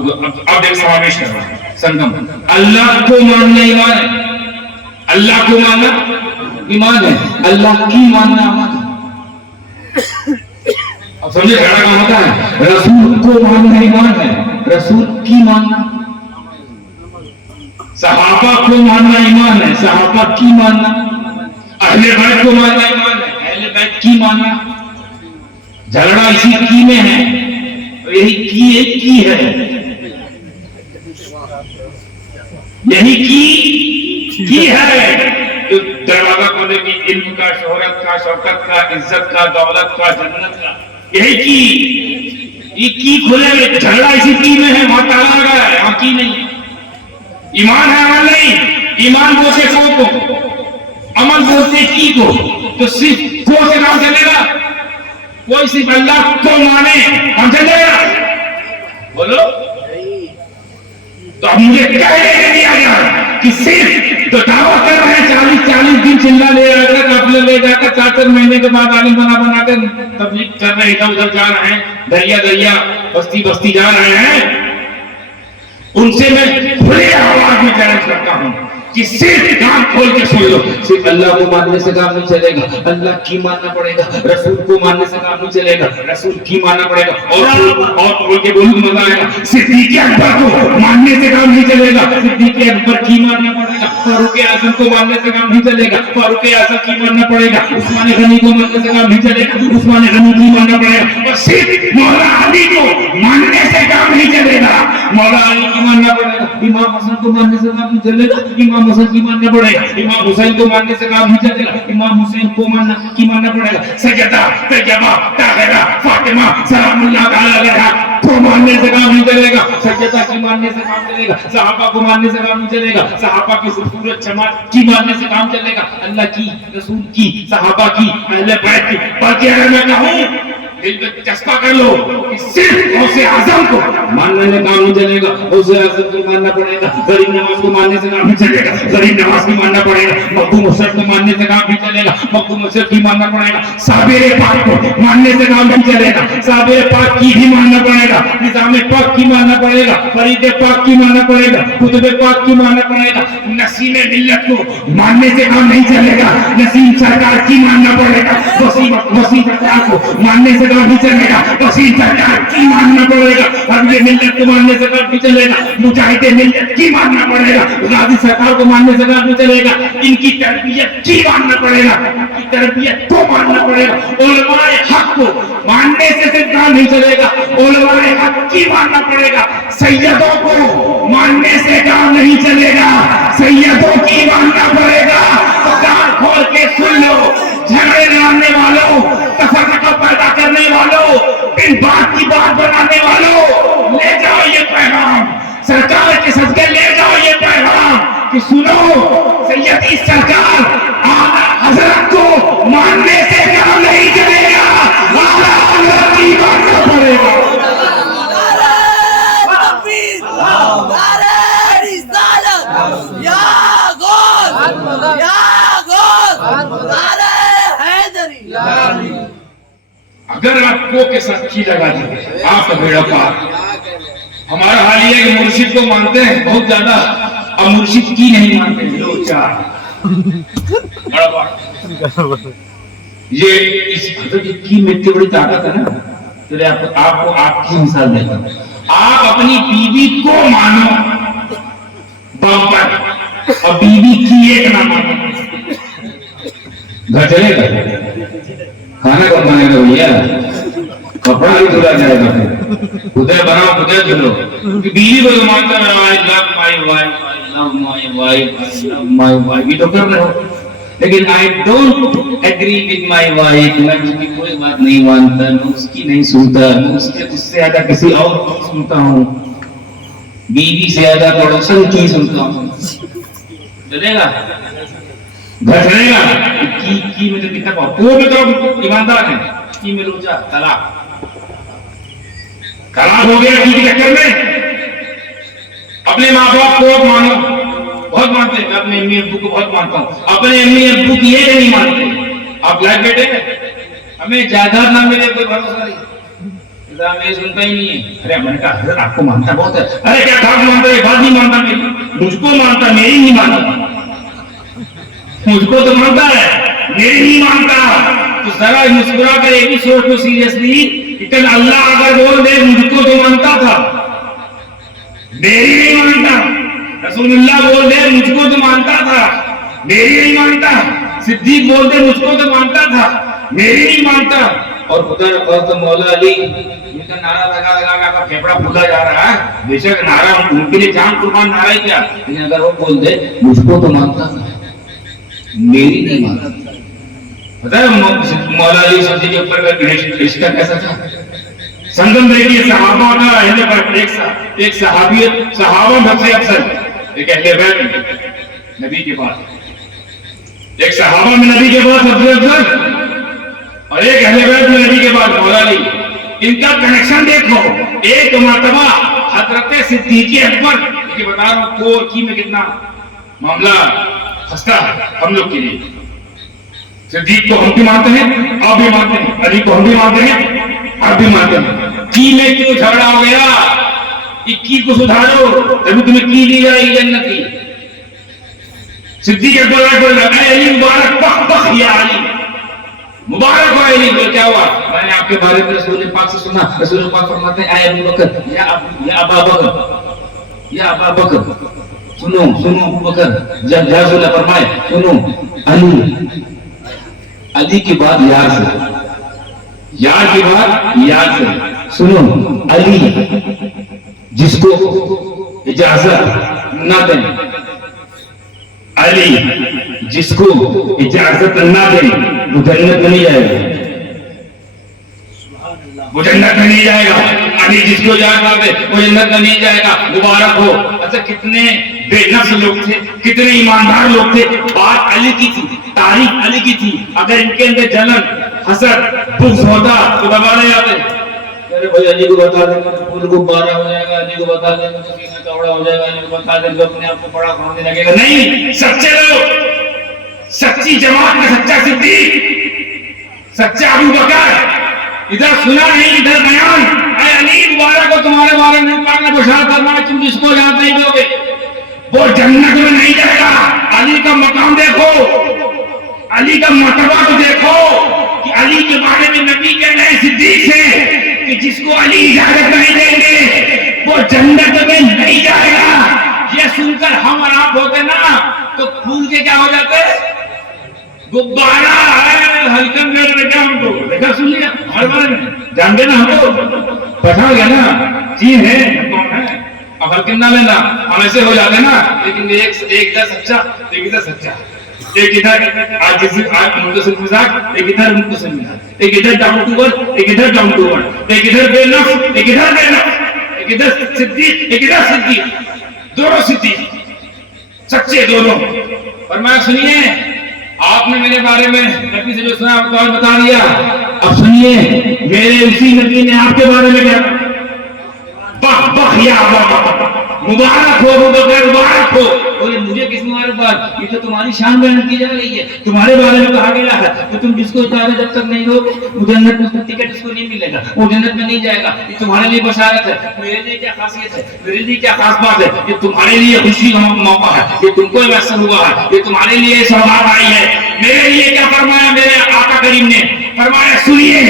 ایک سماویش کر رہا ہے, سنگم. اللہ کو ماننا ایمان ہے, اللہ کو ماننا ایمان ہے, اللہ کی ماننا ایمان ہے. اب سمجھے جھگڑا کہاں ہوتا ہے؟ رسول کو ماننا ایمان ہے, رسول کی ماننا. صحابہ کو ماننا ایمان ہے, صحابہ کی ماننا. اہل بیت کو ماننا ایمان ہے, اہل بیت کی ماننا. جھگڑا اسی کی میں ہے, یہی کی ایک کی ہے, یہی کی ہے. جو دروازہ کھولے گی علم کا, شہرت کا, شوکت کا, عزت کا, دولت کا, جنت کا, یہی کی. یہ کی کھولے گی. جھگڑا اسی کی میں ہے, وہاں تالا لگا ہے, وہاں کی نہیں ہے. ایمان ہے, عمل نہیں. ایمان بولتے کو, عمل بولتے کی کو. تو صرف کو سے کام چلے گا. کوئی صرف اللہ کو مانے کام چلے گا, بولو. تو اب مجھے کہہ دیا گیا کہ صرف تو دعویٰ کر رہے ہیں 40 دن چلا لے جا کر, قافلے لے جا کر, 4 مہینے کے بعد عالم بنا کر تبلیغ کر رہے ہیں, ادھر جا رہے ہیں, دریا بستی جا رہے ہیں. ان سے میں کھلے آواز میں چیلنج کرتا ہوں کہ صرف کان کھول کے سن لو. صرف اللہ کو ماننے سے کام نہیں چلے گا, اللہ کی ماننا پڑے گا. رسول کو ماننے سے کام نہیں چلے گا, رسول کی ماننا پڑے گا. اور بول کے بولوں تو مزہ آئے گا. صدیق اکبر کو ماننے سے کام نہیں چلے گا, صدیق اکبر کی ماننا پڑے گا. فاروق اعظم کو ماننے سے کام نہیں چلے گا, فاروق اعظم کی ماننا پڑے گا. عثمان غنی کو ماننے سے کام نہیں چلے گا, عثمان غنی کی ماننا پڑے گا. اور صرف مولا علی کو ماننے سے کام نہیں چلے گا, مولا علی کی ماننا پڑے گا. امام حسن کو ماننے سے کام نہیں چلے گا, امام حسن کی ماننا پڑے گا. امام حسین کو ماننے سے کام نہیں چلے گا, امام حسین کو ماننا پڑے گا. سیدہ طیبہ طاہرہ فاطمہ سلام اللہ تعالی علیہا کو ماننے سے کام نہیں چلے گا، سجدہ کی ماننے سے کام چلے گا، صحابہ کو ماننے سے کام نہیں چلے گا، صحابہ کی سورت جماعت کی ماننے سے کام چلے گا، اللہ کی، رسول کی، صحابہ کی، اہل بیت کی۔ بلکہ اگر میں کہوں دل میں جذبہ کر لو کہ صرف غوث اعظم کو ماننے سے کام نہیں چلے گا، غوث اعظم کو ماننا پڑے گا، غریب نواز کو ماننے سے کام نہیں چلے گا، غریب نواز کی ماننا پڑے گا، مخدوم مشرف کو ماننے سے کام نہیں چلے گا، مخدوم مشرف کی ماننا پڑے گا، صابر پاک کو ماننے سے کام نہیں چلے گا، صابر پاک کی بھی ماننا پڑے گا، نظام پاک کی ماننا پڑے گا، فرید پاک کی ماننا پڑے گا، کتب پاک کی ماننا پڑے گا، نسیم ملت کو ماننے سے کام نہیں چلے گا، نسیم سرکار کی ماننا پڑے گا، وسیم سرکار کو ماننے سے کام نہیں چلے گا، وسیم سرکار کی ماننا پڑے گا، حبیب ملت کو ماننے سے کام نہیں چلے گا، مجاہد ملت کی ماننا پڑے گا، غازی سرکار کو ماننے سے کام نہیں چلے گا، ان کی تربیت کی ماننا پڑے گا، ان کی تربیت کو ماننا پڑے گا، علماء حق کو ماننے سے صرف کام نہیں چلے گا، علماء حق کی ماننا پڑے گا، سیدوں کو ماننے سے کام نہیں چلے گا، سیدوں کی ماننا پڑے گا۔ تو کان کھول کے سن لو، جھگڑے ڈالنے والوں، تفرقہ پیدا کرنے والوں، بن بات کی بات بنانے والوں، لے جاؤ یہ پیغام، سرکار کے صدقے لے جاؤ یہ پیغام کہ سنو، سیدی سرکار اعلیٰ حضرت کو ماننے سے کام نہیں چلے گا، اعلیٰ حضرت کی ماننا پڑے گا۔ اگر آپ کو کے ساتھ کی لگا دی آپ کا بیڑا پار۔ ہمارا حال یہ ہے کہ مرشد کو مانتے ہیں بہت زیادہ، اور مرشد کی نہیں مانتے لو چار بڑا بڑا۔ یہ اس حضرت کی میں اتنی بڑی طاقت ہے نا، چلے آپ کو آپ کی مثال دیتا ہوں۔ آپ اپنی بیوی کو مانو بمپر، اور بیوی کی ایک نہ مانو، گھر چلے گا؟ کھانا کون بنائے گا بھیا؟ کپڑا بھی دھلا جائے گا، خدے بناؤ خدے دھلو۔ بیوی کو تو مانتا ہے I love my wife, I love my wife, I love my wife، یہ تو کر رہے ہو، لیکن I don't agree with my wife، میں اس کی کوئی بات نہیں مانتا، میں اس کی نہیں سنتا، میں اس سے زیادہ کسی اور کی سنتا ہوں، بیوی سے زیادہ پڑوسن کی سنتا ہوں۔ چلے گا؟ گھر چلے گا؟ کی میں تو کتنا پاؤں، وہ بھی تو ایماندار ہے، کی میں لوچا طلاق ہو گیا کی کے چکر میں۔ اپنے ماں باپ کو مانو، بہت مانتے ہیں، اپنے امی ابو کو بہت مانتا ہوں، اپنے امی ابو کی یہ نہیں مانتے۔ آپ لائف بیٹے ہمیں جائیداد نہ ملے کوئی بھروسہ نہیں، میں سنتا ہی نہیں ہے۔ ارے میں نے کہا حضرت آپ کو مانتا بہت ہے، ارے کیا ٹھاک مانتا ہے، بات نہیں مانتا میری، مجھ کو مانتا میری نہیں مانتا، مجھ کو تو مانتا ہے میری نہیں مانتا۔ تو ذرا مسکرا کر ایک ہی سوچ کو سیریسلی کہ کل اللہ اگر بول دے مجھ کو تو مانتا تھا میری نہیں مانتا، رسول اللہ بول دے مجھ کو تو مانتا تھا میری نہیں مانتا، صدیق بول دے مجھ کو تو مانتا تھا میری نہیں مانتا، اور خدا نے کہا تو مولا علی ان کا نعرہ لگا لگا کر پھیپڑا پھولا جا رہا ہے، بے شک نعرہ ان کے لیے جان قربان نعرہ ہی کیا، لیکن اگر وہ بول دے مجھ کو تو مانتا تھا میری نہیں مانتا۔ پتہ ہے مولا علی صدیق کے اوپر کا رشتہ کیسا تھا؟ سنگم دیکھیے صحابہ کا، اہل بیت، ایک صحابی، صحابہ سب سے افضل، ایک اہل بیت نبی کے بعد، ایک صحابہ میں نبی کے بعد سب سے افضل، اور ایک اہل بیت میں نبی کے بعد مولا علی۔ ان کا کنیکشن دیکھو، ایک مرتبہ حضرت صدیق اکبر، یہ بتا رہا ہوں کی میں کتنا معاملہ خستہ ہے ہم لوگ کے لیے۔ صدیق کو ہم بھی مانتے ہیں، آپ بھی مانتے ہیں، علی کو ہم بھی مانتے ہیں، آپ بھی مانتے ہیں۔ کی میں کیوں جھگڑا ہو گیا؟ کی کو سدھارو تبھی تمہیں کی دی جائے گی جنت کی۔ صدیق اکبر اے علی مبارک پخ پخ یا علی، مبارک ہو علی۔ بول کیا ہوا؟ میں نے آپ کے بارے میں رسول پاک سے سنا، رسول پاک فرماتے ہیں اے ابو بکر، یا ابا بکر، یا ابا بکر، سنو سنو ابو بکر، جب رسول فرمائے سنو علی کی بات یار سے، یار کی بات یار سے سنو، علی جس کو اجازت نہ دیں، علی جس کو اجازت نہ دیں وہ جنت میں نہیں جائے گا، وہ جنت میں نہیں جائے گا۔ علی جس کو یاد کر دے وہ جنت میں نہیں جائے گا، مبارک ہو۔ اچھا کتنے بے نفس لوگ تھے، کتنے ایماندار لوگ تھے، بات علی کی تھی، تاریخ علی کی تھی، اگر ان کے اندر جلن حسد بغض ہوتا تو دبا نہیں آتے، ارے بھائی علی کو بتا دیں گے پھول کو بارہ ہو جائے گا، علی کو بتا دیں گے تو سینہ چوڑا ہو جائے گا، علی کو بتا دیں گے اپنے آپ کو بڑا کھانے لگے گا۔ نہیں، سچے لوگ، سچی جماعت میں سچا صدیق، سچا ابو بکر، ادھر سنا نہیں ادھر بیان، اے علی مبارک کو تمہارے بارے میں پاک نے بشارت فرمایا تم جس کو یاد نہیں دو گے وہ جنت میں نہیں جائے گا۔ علی کا مقام دیکھو، علی کا مرتبہ تو دیکھو کہ علی کے بارے میں نبی کہہ رہے ہیں صدیق سے کہ جس کو علی اجازت نہیں دیں گے وہ جنت میں نہیں جائے گا۔ یہ سن کر ہم اور آپ ہوتے نا تو پھول کے کیا ہو جاتے، غبارہ ہے، ہلکن میں دیکھا ہم کو، دیکھا سن لیا ہمارے بارے میں، جان گے نا ہم کو، پتا گیا نا چیز ہے کون ہے، اب ہلکن نہ لینا، ہم ایسے ہو جاتے نا، لیکن ایک ادھر سچا ایک ادھر سچا، ایک ادھر آج منتصف مزاق، ایک ادھر منتصف مزاق، ایک ادھر ڈاؤن ٹو ارتھ، ایک ادھر ڈاؤن ٹو ارتھ، ایک ادھر بے نفس، ایک ادھر بے نفس، ایک ادھر صدیق ایک ادھر صدیق، دونوں صدیق سچے دونوں۔ اور میں سنیے آپ نے میرے بارے میں نبی سے جو سنا آپ کو بتا دیا، اب سنیے میرے اسی نبی نے آپ کے بارے میں کیا، بخ بخ یا بخ، مبارک ہو ابو بکر، مبارک ہو۔ اور مجھے کس مبارکباد، یہ تو تمہاری شان بیان کی جا رہی ہے، تمہارے بارے میں کہا گیا ہے کہ تم جس کو اجازت جب تک نہیں دو گے وہ جنت میں ٹکٹ اس کو نہیں ملے گا، وہ جنت میں نہیں جائے گا۔ یہ تمہارے لیے بشارت ہے، میرے لیے کیا خاصیت ہے، میرے لیے کیا خاص بات ہے، یہ تمہارے لیے خوشی کا موقع ہے، یہ تم کو میسر ہوا ہے، یہ تمہارے لیے سوگات آئی ہے۔ میرے لیے کیا فرمایا میرے آقا کریم نے، فرمایا سنیے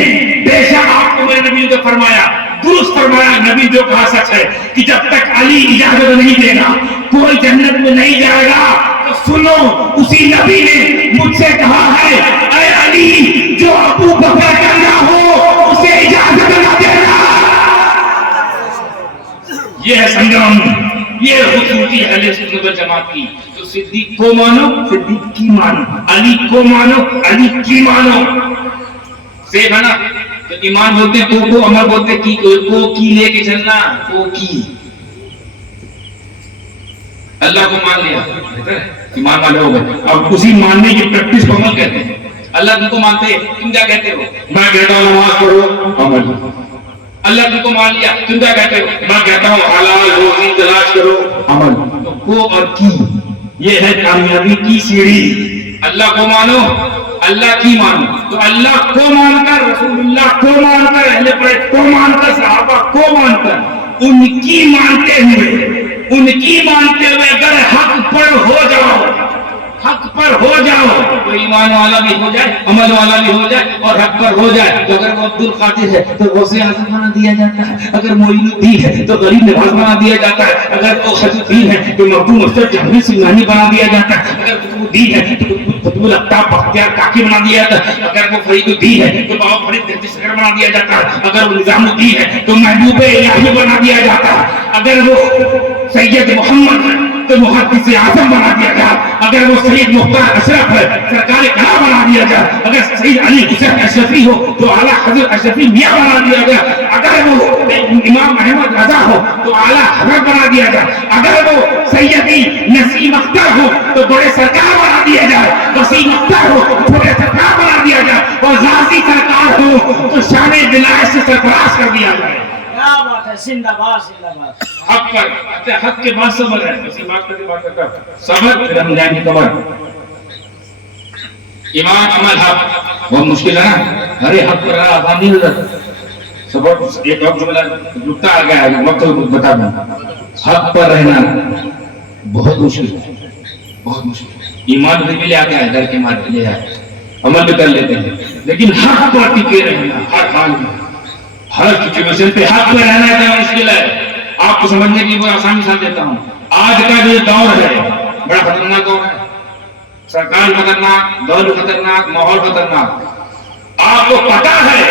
بے شک آپ کو میرے نبی نے تو فرمایا، درست فرمایا، نبی جو کہا سچ ہے کہ جب تک علی اجازت نہیں دے گا کوئی جنت میں نہیں جائے گا۔ تو سنو اسی نبی نے مجھ سے کہا ہے اے علی جو ابو بکر کا نہ ہو اسے اجازت نہ دینا۔ یہ ہے سنگرام، یہ خوبصورتی اہل سنت والجماعت کی۔ تو صدیق کو مانو، صدیق کی مانو، علی کو مانو، علی کی مانو، سیف ہے نا۔ تو ایمان بولتے ہیں کو عمل بولتے ہیں کی لے کے چلنا، کو کی اللہ کو مان لیا ایمان والے ہو گئے۔ اب اسی ماننے کی پریکٹس کو عمل کہتے ہیں۔ اللہ تم کو مانتے تم کیا کہتے ہو، میں کہتا ہوں نماز پڑھو عمل۔ اللہ تم کو مان لیا تم کیا کہتے ہو، میں کہتا ہوں حلال روزی تلاش کرو عمل۔ تو کو اور کی یہ ہے کامیابی کی سیڑھی۔ اللہ کو مانو، اللہ کی مانو۔ تو اللہ کو مان کر، رسول اللہ کو مان کر، اہل بیت کو مان کر، صحابہ کو مان کر، ان کی مانتے ہوئے اگر حق پر ہو جاؤ، حق پر ہو جاؤ تو ایمان والا بھی ہو جائے، عمل والا بھی ہو جائے اور حق پر ہو جائے۔ تو اگر وہ عبد القادر ہے تو غوث اعظم بنا دیا جاتا ہے، اگر معین الدین ہے تو غریب نواز بنا دیا جاتا ہے، اگر وہ حج الدین ہے تو مردو مستر جہنی سنگانی بنا دیا جاتا ہے، اگر قطب الدین ہے تو قطب الافتا بختیار کاکی بنا دیا جاتا ہے، اگر وہ فرید الدین ہے تو بابا فرید دہشتگر بنا دیا جاتا ہے، اگر وہ نظام الدین ہے تو محبوب الہی بنا دیا جاتا ہے، اگر وہ سید محمد ہے تو محدث اعظم بنا دیا جائے، اگر وہ سید مختار اشرف ہے سرکار کلا بنا دیا جائے، اگر سید علی حسین اشرفی ہو تو اعلیٰ حضرت اشرفی میاں بنا دیا جائے، اگر وہ امام احمد رضا ہو تو اعلیٰ حضرت بنا دیا جائے، اگر وہ سیدی نسیم اختر ہو تو بڑے سرکار بنا دیا جائے، وسیم اختر ہو تو بڑے سرکار بنا دیا جائے، اور غازی سرکار ہو تو شان ولایت سے سرفراز کر دیا جائے۔ کیا بات ہے، زندہ باد زندہ باد۔ حق پر، حق کے بعد صبر ہے، اسی بات کرتے صبر پھر ہم جائیں گے قبر۔ ایمان عمل حق بہت مشکل ہے نا، ارے حق پر رہا آسان نہیں ہوتا۔ صبر ایک وقت جملہ رکتا آ گیا ہے، وقت بتا دوں، حق پر رہنا بہت مشکل ہے، بہت مشکل۔ ایمان بھی لے آتا ہے ڈر کے مارے لے آتا ہے، عمل بھی کر لیتے ہیں، لیکن حق پر ٹکے رہنا ہر حال میں، ہر سچویشن پہ حق پہ رہنا کیا مشکل ہے۔ آپ کو سمجھنے کے لیے وہ آسان مثال دیتا ہوں۔ آج کا جو دور ہے بڑا خطرناک دور ہے، سرکار خطرناک، دور خطرناک، ماحول خطرناک۔ آپ کو پتا ہے،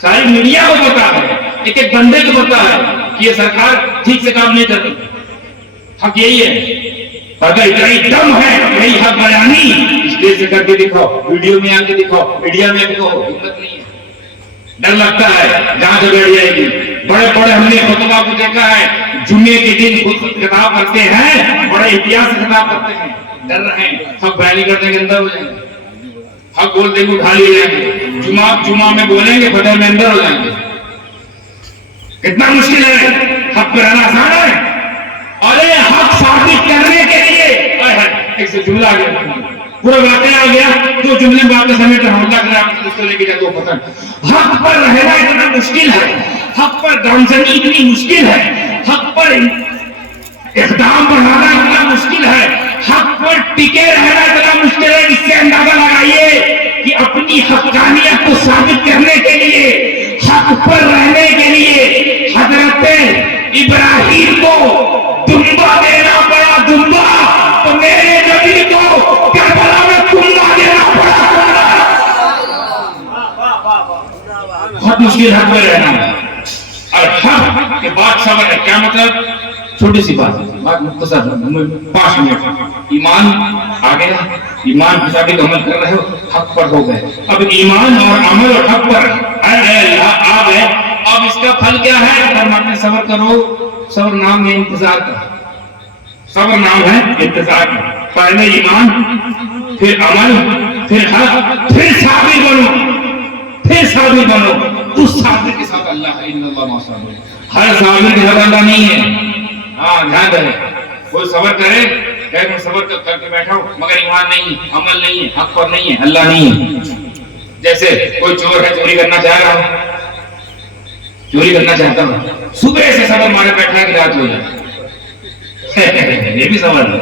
ساری میڈیا کو پتا ہے، ایک ایک بندے کو پتا ہے کہ یہ سرکار ٹھیک سے کام نہیں کر رہی۔ حق یہی ہے، اگر اتنی دم ہے یہی حق بیانی اسٹیج سے کر کے دکھاؤ، ویڈیو میں آ کے دکھاؤ، میڈیا میں آ کے دکھاؤ، ہمت نہیں ہے، ڈر لگتا ہے جہاں سے بیٹھ جائے گی۔ بڑے بڑے ہم نے خطبہ کو دیکھا ہے، جمعے کے دن خود خطاب کرتے ہیں، بڑے احتیاط سے خطاب کرتے ہیں، ڈر رہے ہیں حق بیان نہیں کرنے کے اندر ہو جائیں گے، حق بولتے کو اٹھا لیے جائیں گے، جمعہ میں بولیں گے فتح میں اندر ہو جائیں گے۔ کتنا مشکل ہے حق پہ رہنا، آسان ہے؟ ارے حق ثابت کرنے کے لیے ایک سے جملہ آ گیا، پورا واقعہ آ گیا، دو جملے میں آپ کے سامنے حملہ کر آپ اس کو لے کے جاتے ہو پتہ۔ حق پر رہنا اتنا مشکل ہے، حق پر گامزنی اتنی مشکل ہے، حق پر اقدام بڑھانا اتنا مشکل ہے، حق پر ٹکے رہنا اتنا مشکل ہے۔ اس سے اندازہ لگائیے کہ اپنی حقانیت کو ثابت کرنے کے لیے، حق پر رہنے کے لیے حضرت ابراہیم کو دمبا دینا پڑا، دمبا، تو میرے نبی کو کربلا میں دمبا دینا پڑا۔ بہت مشکل حق پر رہنا، اور حق کے بعد صبر ہے۔ کیا مطلب؟ چھوٹی سی بات مختصر 5 منٹ۔ ایمان آ گیا، ایمان کے مطابق عمل کر رہے ہو، حق پر ہو گئے۔ اب ایمان اور عمل اور حق پر اے اللہ آ گئے، اب اس کا پھل کیا ہے؟ فرماتے ہیں صبر کرو۔ صبر نام ہے انتظار کا، صبر نام ہے انتظار کا۔ پہلے ایمان، پھر عمل، پھر حق، پھر صابر بنو، پھر صابر بنو۔ اس صابر کے ساتھ اللہ ہے، ان اللہ مع الصابرین۔ ہر صابر کے ساتھ اللہ نہیں ہے۔ ہاں دھیان رہے، کوئی صبر کرے کہ میں صبر کر کے بیٹھا ہوں مگر ایمان نہیں ہے، عمل نہیں ہے، حق پر نہیں ہے، اللہ نہیں ہے۔ جیسے کوئی چور ہے، چوری کرنا چاہ رہا ہوں، چوری کرنا چاہتا ہوں، صبح سے صبر مارے بیٹھا ہے کہ رات ہو جائے، یہ بھی صبر ہے۔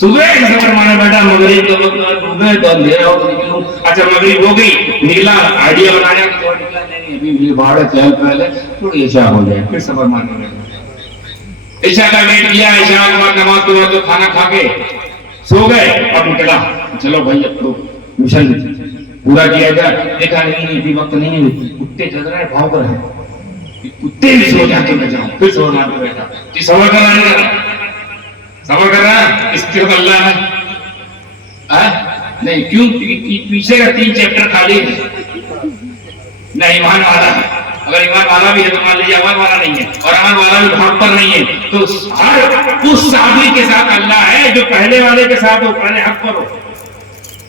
صبح سے صبر مارے بیٹھا، مغرب کا وقت ڈوبے تو اندھیرا ہو تو نکلوں، اچھا مغرب ہو گئی، نکلا، آئیڈیا بنایا کہ تھوڑا نکلا، نہیں ابھی باہر چل پہلے تھوڑی عشاء ہو جائے، پھر صبر مارنے بیٹھا۔ عشاء کا ویٹ کیا، عشاء کے بعد نماز کے بعد کھانا کھا کے سو گئے، اب نکلا، چلو بھائی اب تو مشن پورا کیا جائے، دیکھا نہیں ابھی وقت نہیں ہے، کتے جگ رہے ہیں، بھاگ رہے ہیں، کتے بھی سو جاتے میں جاؤں، پھر سو مار کے بیٹھا، کہ صبر کر رہا ہے، صبر کر رہا ہے، اس کے بعد اللہ ہے نہیں، کیوں؟ پیچھے کا 3 چیپٹر خالی ہے، نہ ایمان والا ہے، اگر ایمان والا بھی ہے تو مان لیجیے عمل والا نہیں ہے، اور عمل والا بھی حق پر نہیں ہے، تو ہر اس صابر کے ساتھ اللہ ہے جو پہلے والے کے ساتھ ہو، پہلے حق پر ہو۔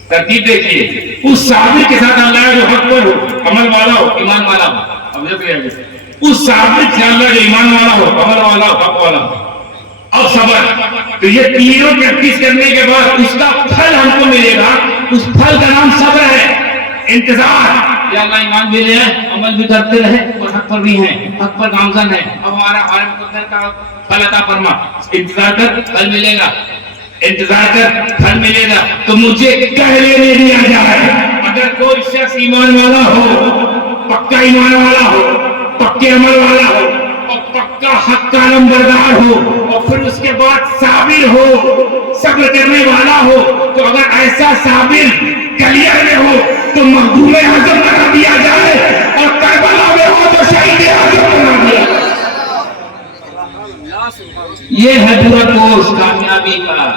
ترتیب دیکھیے، اس صابر کے ساتھ اللہ ہے جو حق پر ہو، عمل والا ہو، ایمان والا ہو۔ اب اس صابر سے اللہ جو ایمان والا ہو، عمل والا ہو، حق والا ہو، اور صبر، تو یہ تینوں پریکٹس کرنے کے بعد اس کا پھل ہم کو ملے گا۔ اس پھل کا نام صبر ہے، انتظار۔ یا اللہ ایمان بھی لے، عمل بھی کرتے رہے اور حق پر بھی ہیں، حق پر گامزن ہے، اب ہمارے مقدر کا پھل عطا فرما۔ انتظار کر، پھل ملے گا، انتظار کر، پھل ملے گا۔ تو مجھے کہہ لینے دیا جائے، اگر کوئی شخص ایمان والا ہو، پکا ایمان والا ہو، پکے عمل والا ہو، اور پکا حق کا نمبردار ہو، اور پھر اس کے بعد صابر ہو، صبر کرنے والا ہو، تو اگر ایسا صابر کلیئر میں ہو تو مخدوم اعظم بنا دیا جائے، اور کربلا میں ہو تو شہید اعظم بنا دیا جائے۔ یہ ہے پورا کورس کامیابی کا۔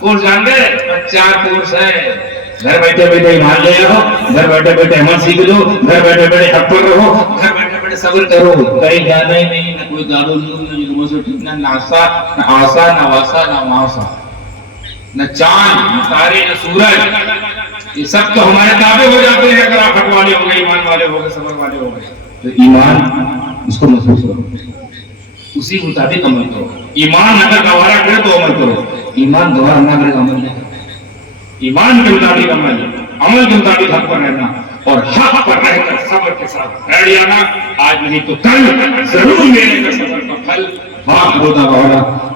کورس جان گئے؟ 4 کورس ہے۔ گھر بیٹھے بیٹھے ایمان لے آؤ، گھر بیٹھے بیٹھے عمل سیکھ لو، گھر بیٹھے بیٹھے حق پر رہو، گھر بیٹھے بیٹھے صبر کرو، کہیں جانا ہی نہیں، نہ کوئی دارالعلوم، نہ یونیورسٹی، نہ ناسا، نہ آسا، نہ واسا، نہ ماسا، نہ چاند، نہ تارے، نہ سورج، یہ سب تو ہمارے تابع ہو جاتے ہیں اگر آپ حق والے ہو گئے، ایمان والے ہو گئے، صبر والے ہو گئے۔ تو ایمان اس کو محسوس کرو، اسی مطابق عمل کرو۔ ایمان اگر گوارا کرے تو عمل کرو، ایمان گوارا نہ کرے تو عمل نہیں کرو۔ ایمان کے مطابق عمل، عمل کے مطابق حق پر رہنا، اور حق پر رہ کر صبر کے ساتھ بیٹھ جانا، آج نہیں تو کل ضرور ملے گا صبر کا پھل۔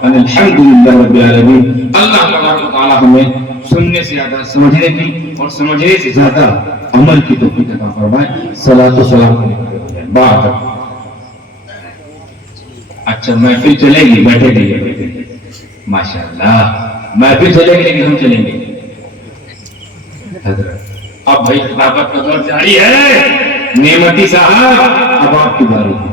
الحمدللہ رب العالمین۔ اللہ تبارک و تعالی ہمیں سننے سے زیادہ سمجھنے کی اور سمجھنے سے زیادہ عمل کی توفیق عطا فرمائے۔ صلاۃ و سلام علیہ بات۔ اچھا محفل چلے گی، بیٹھے گئے، ماشاءاللہ محفل چلے گی لیکن ہم چلیں گے حضرت۔ اب بھائی خطابت کا دور جاری ہے، نعمتی صاحب اب آپ کی باری ہے۔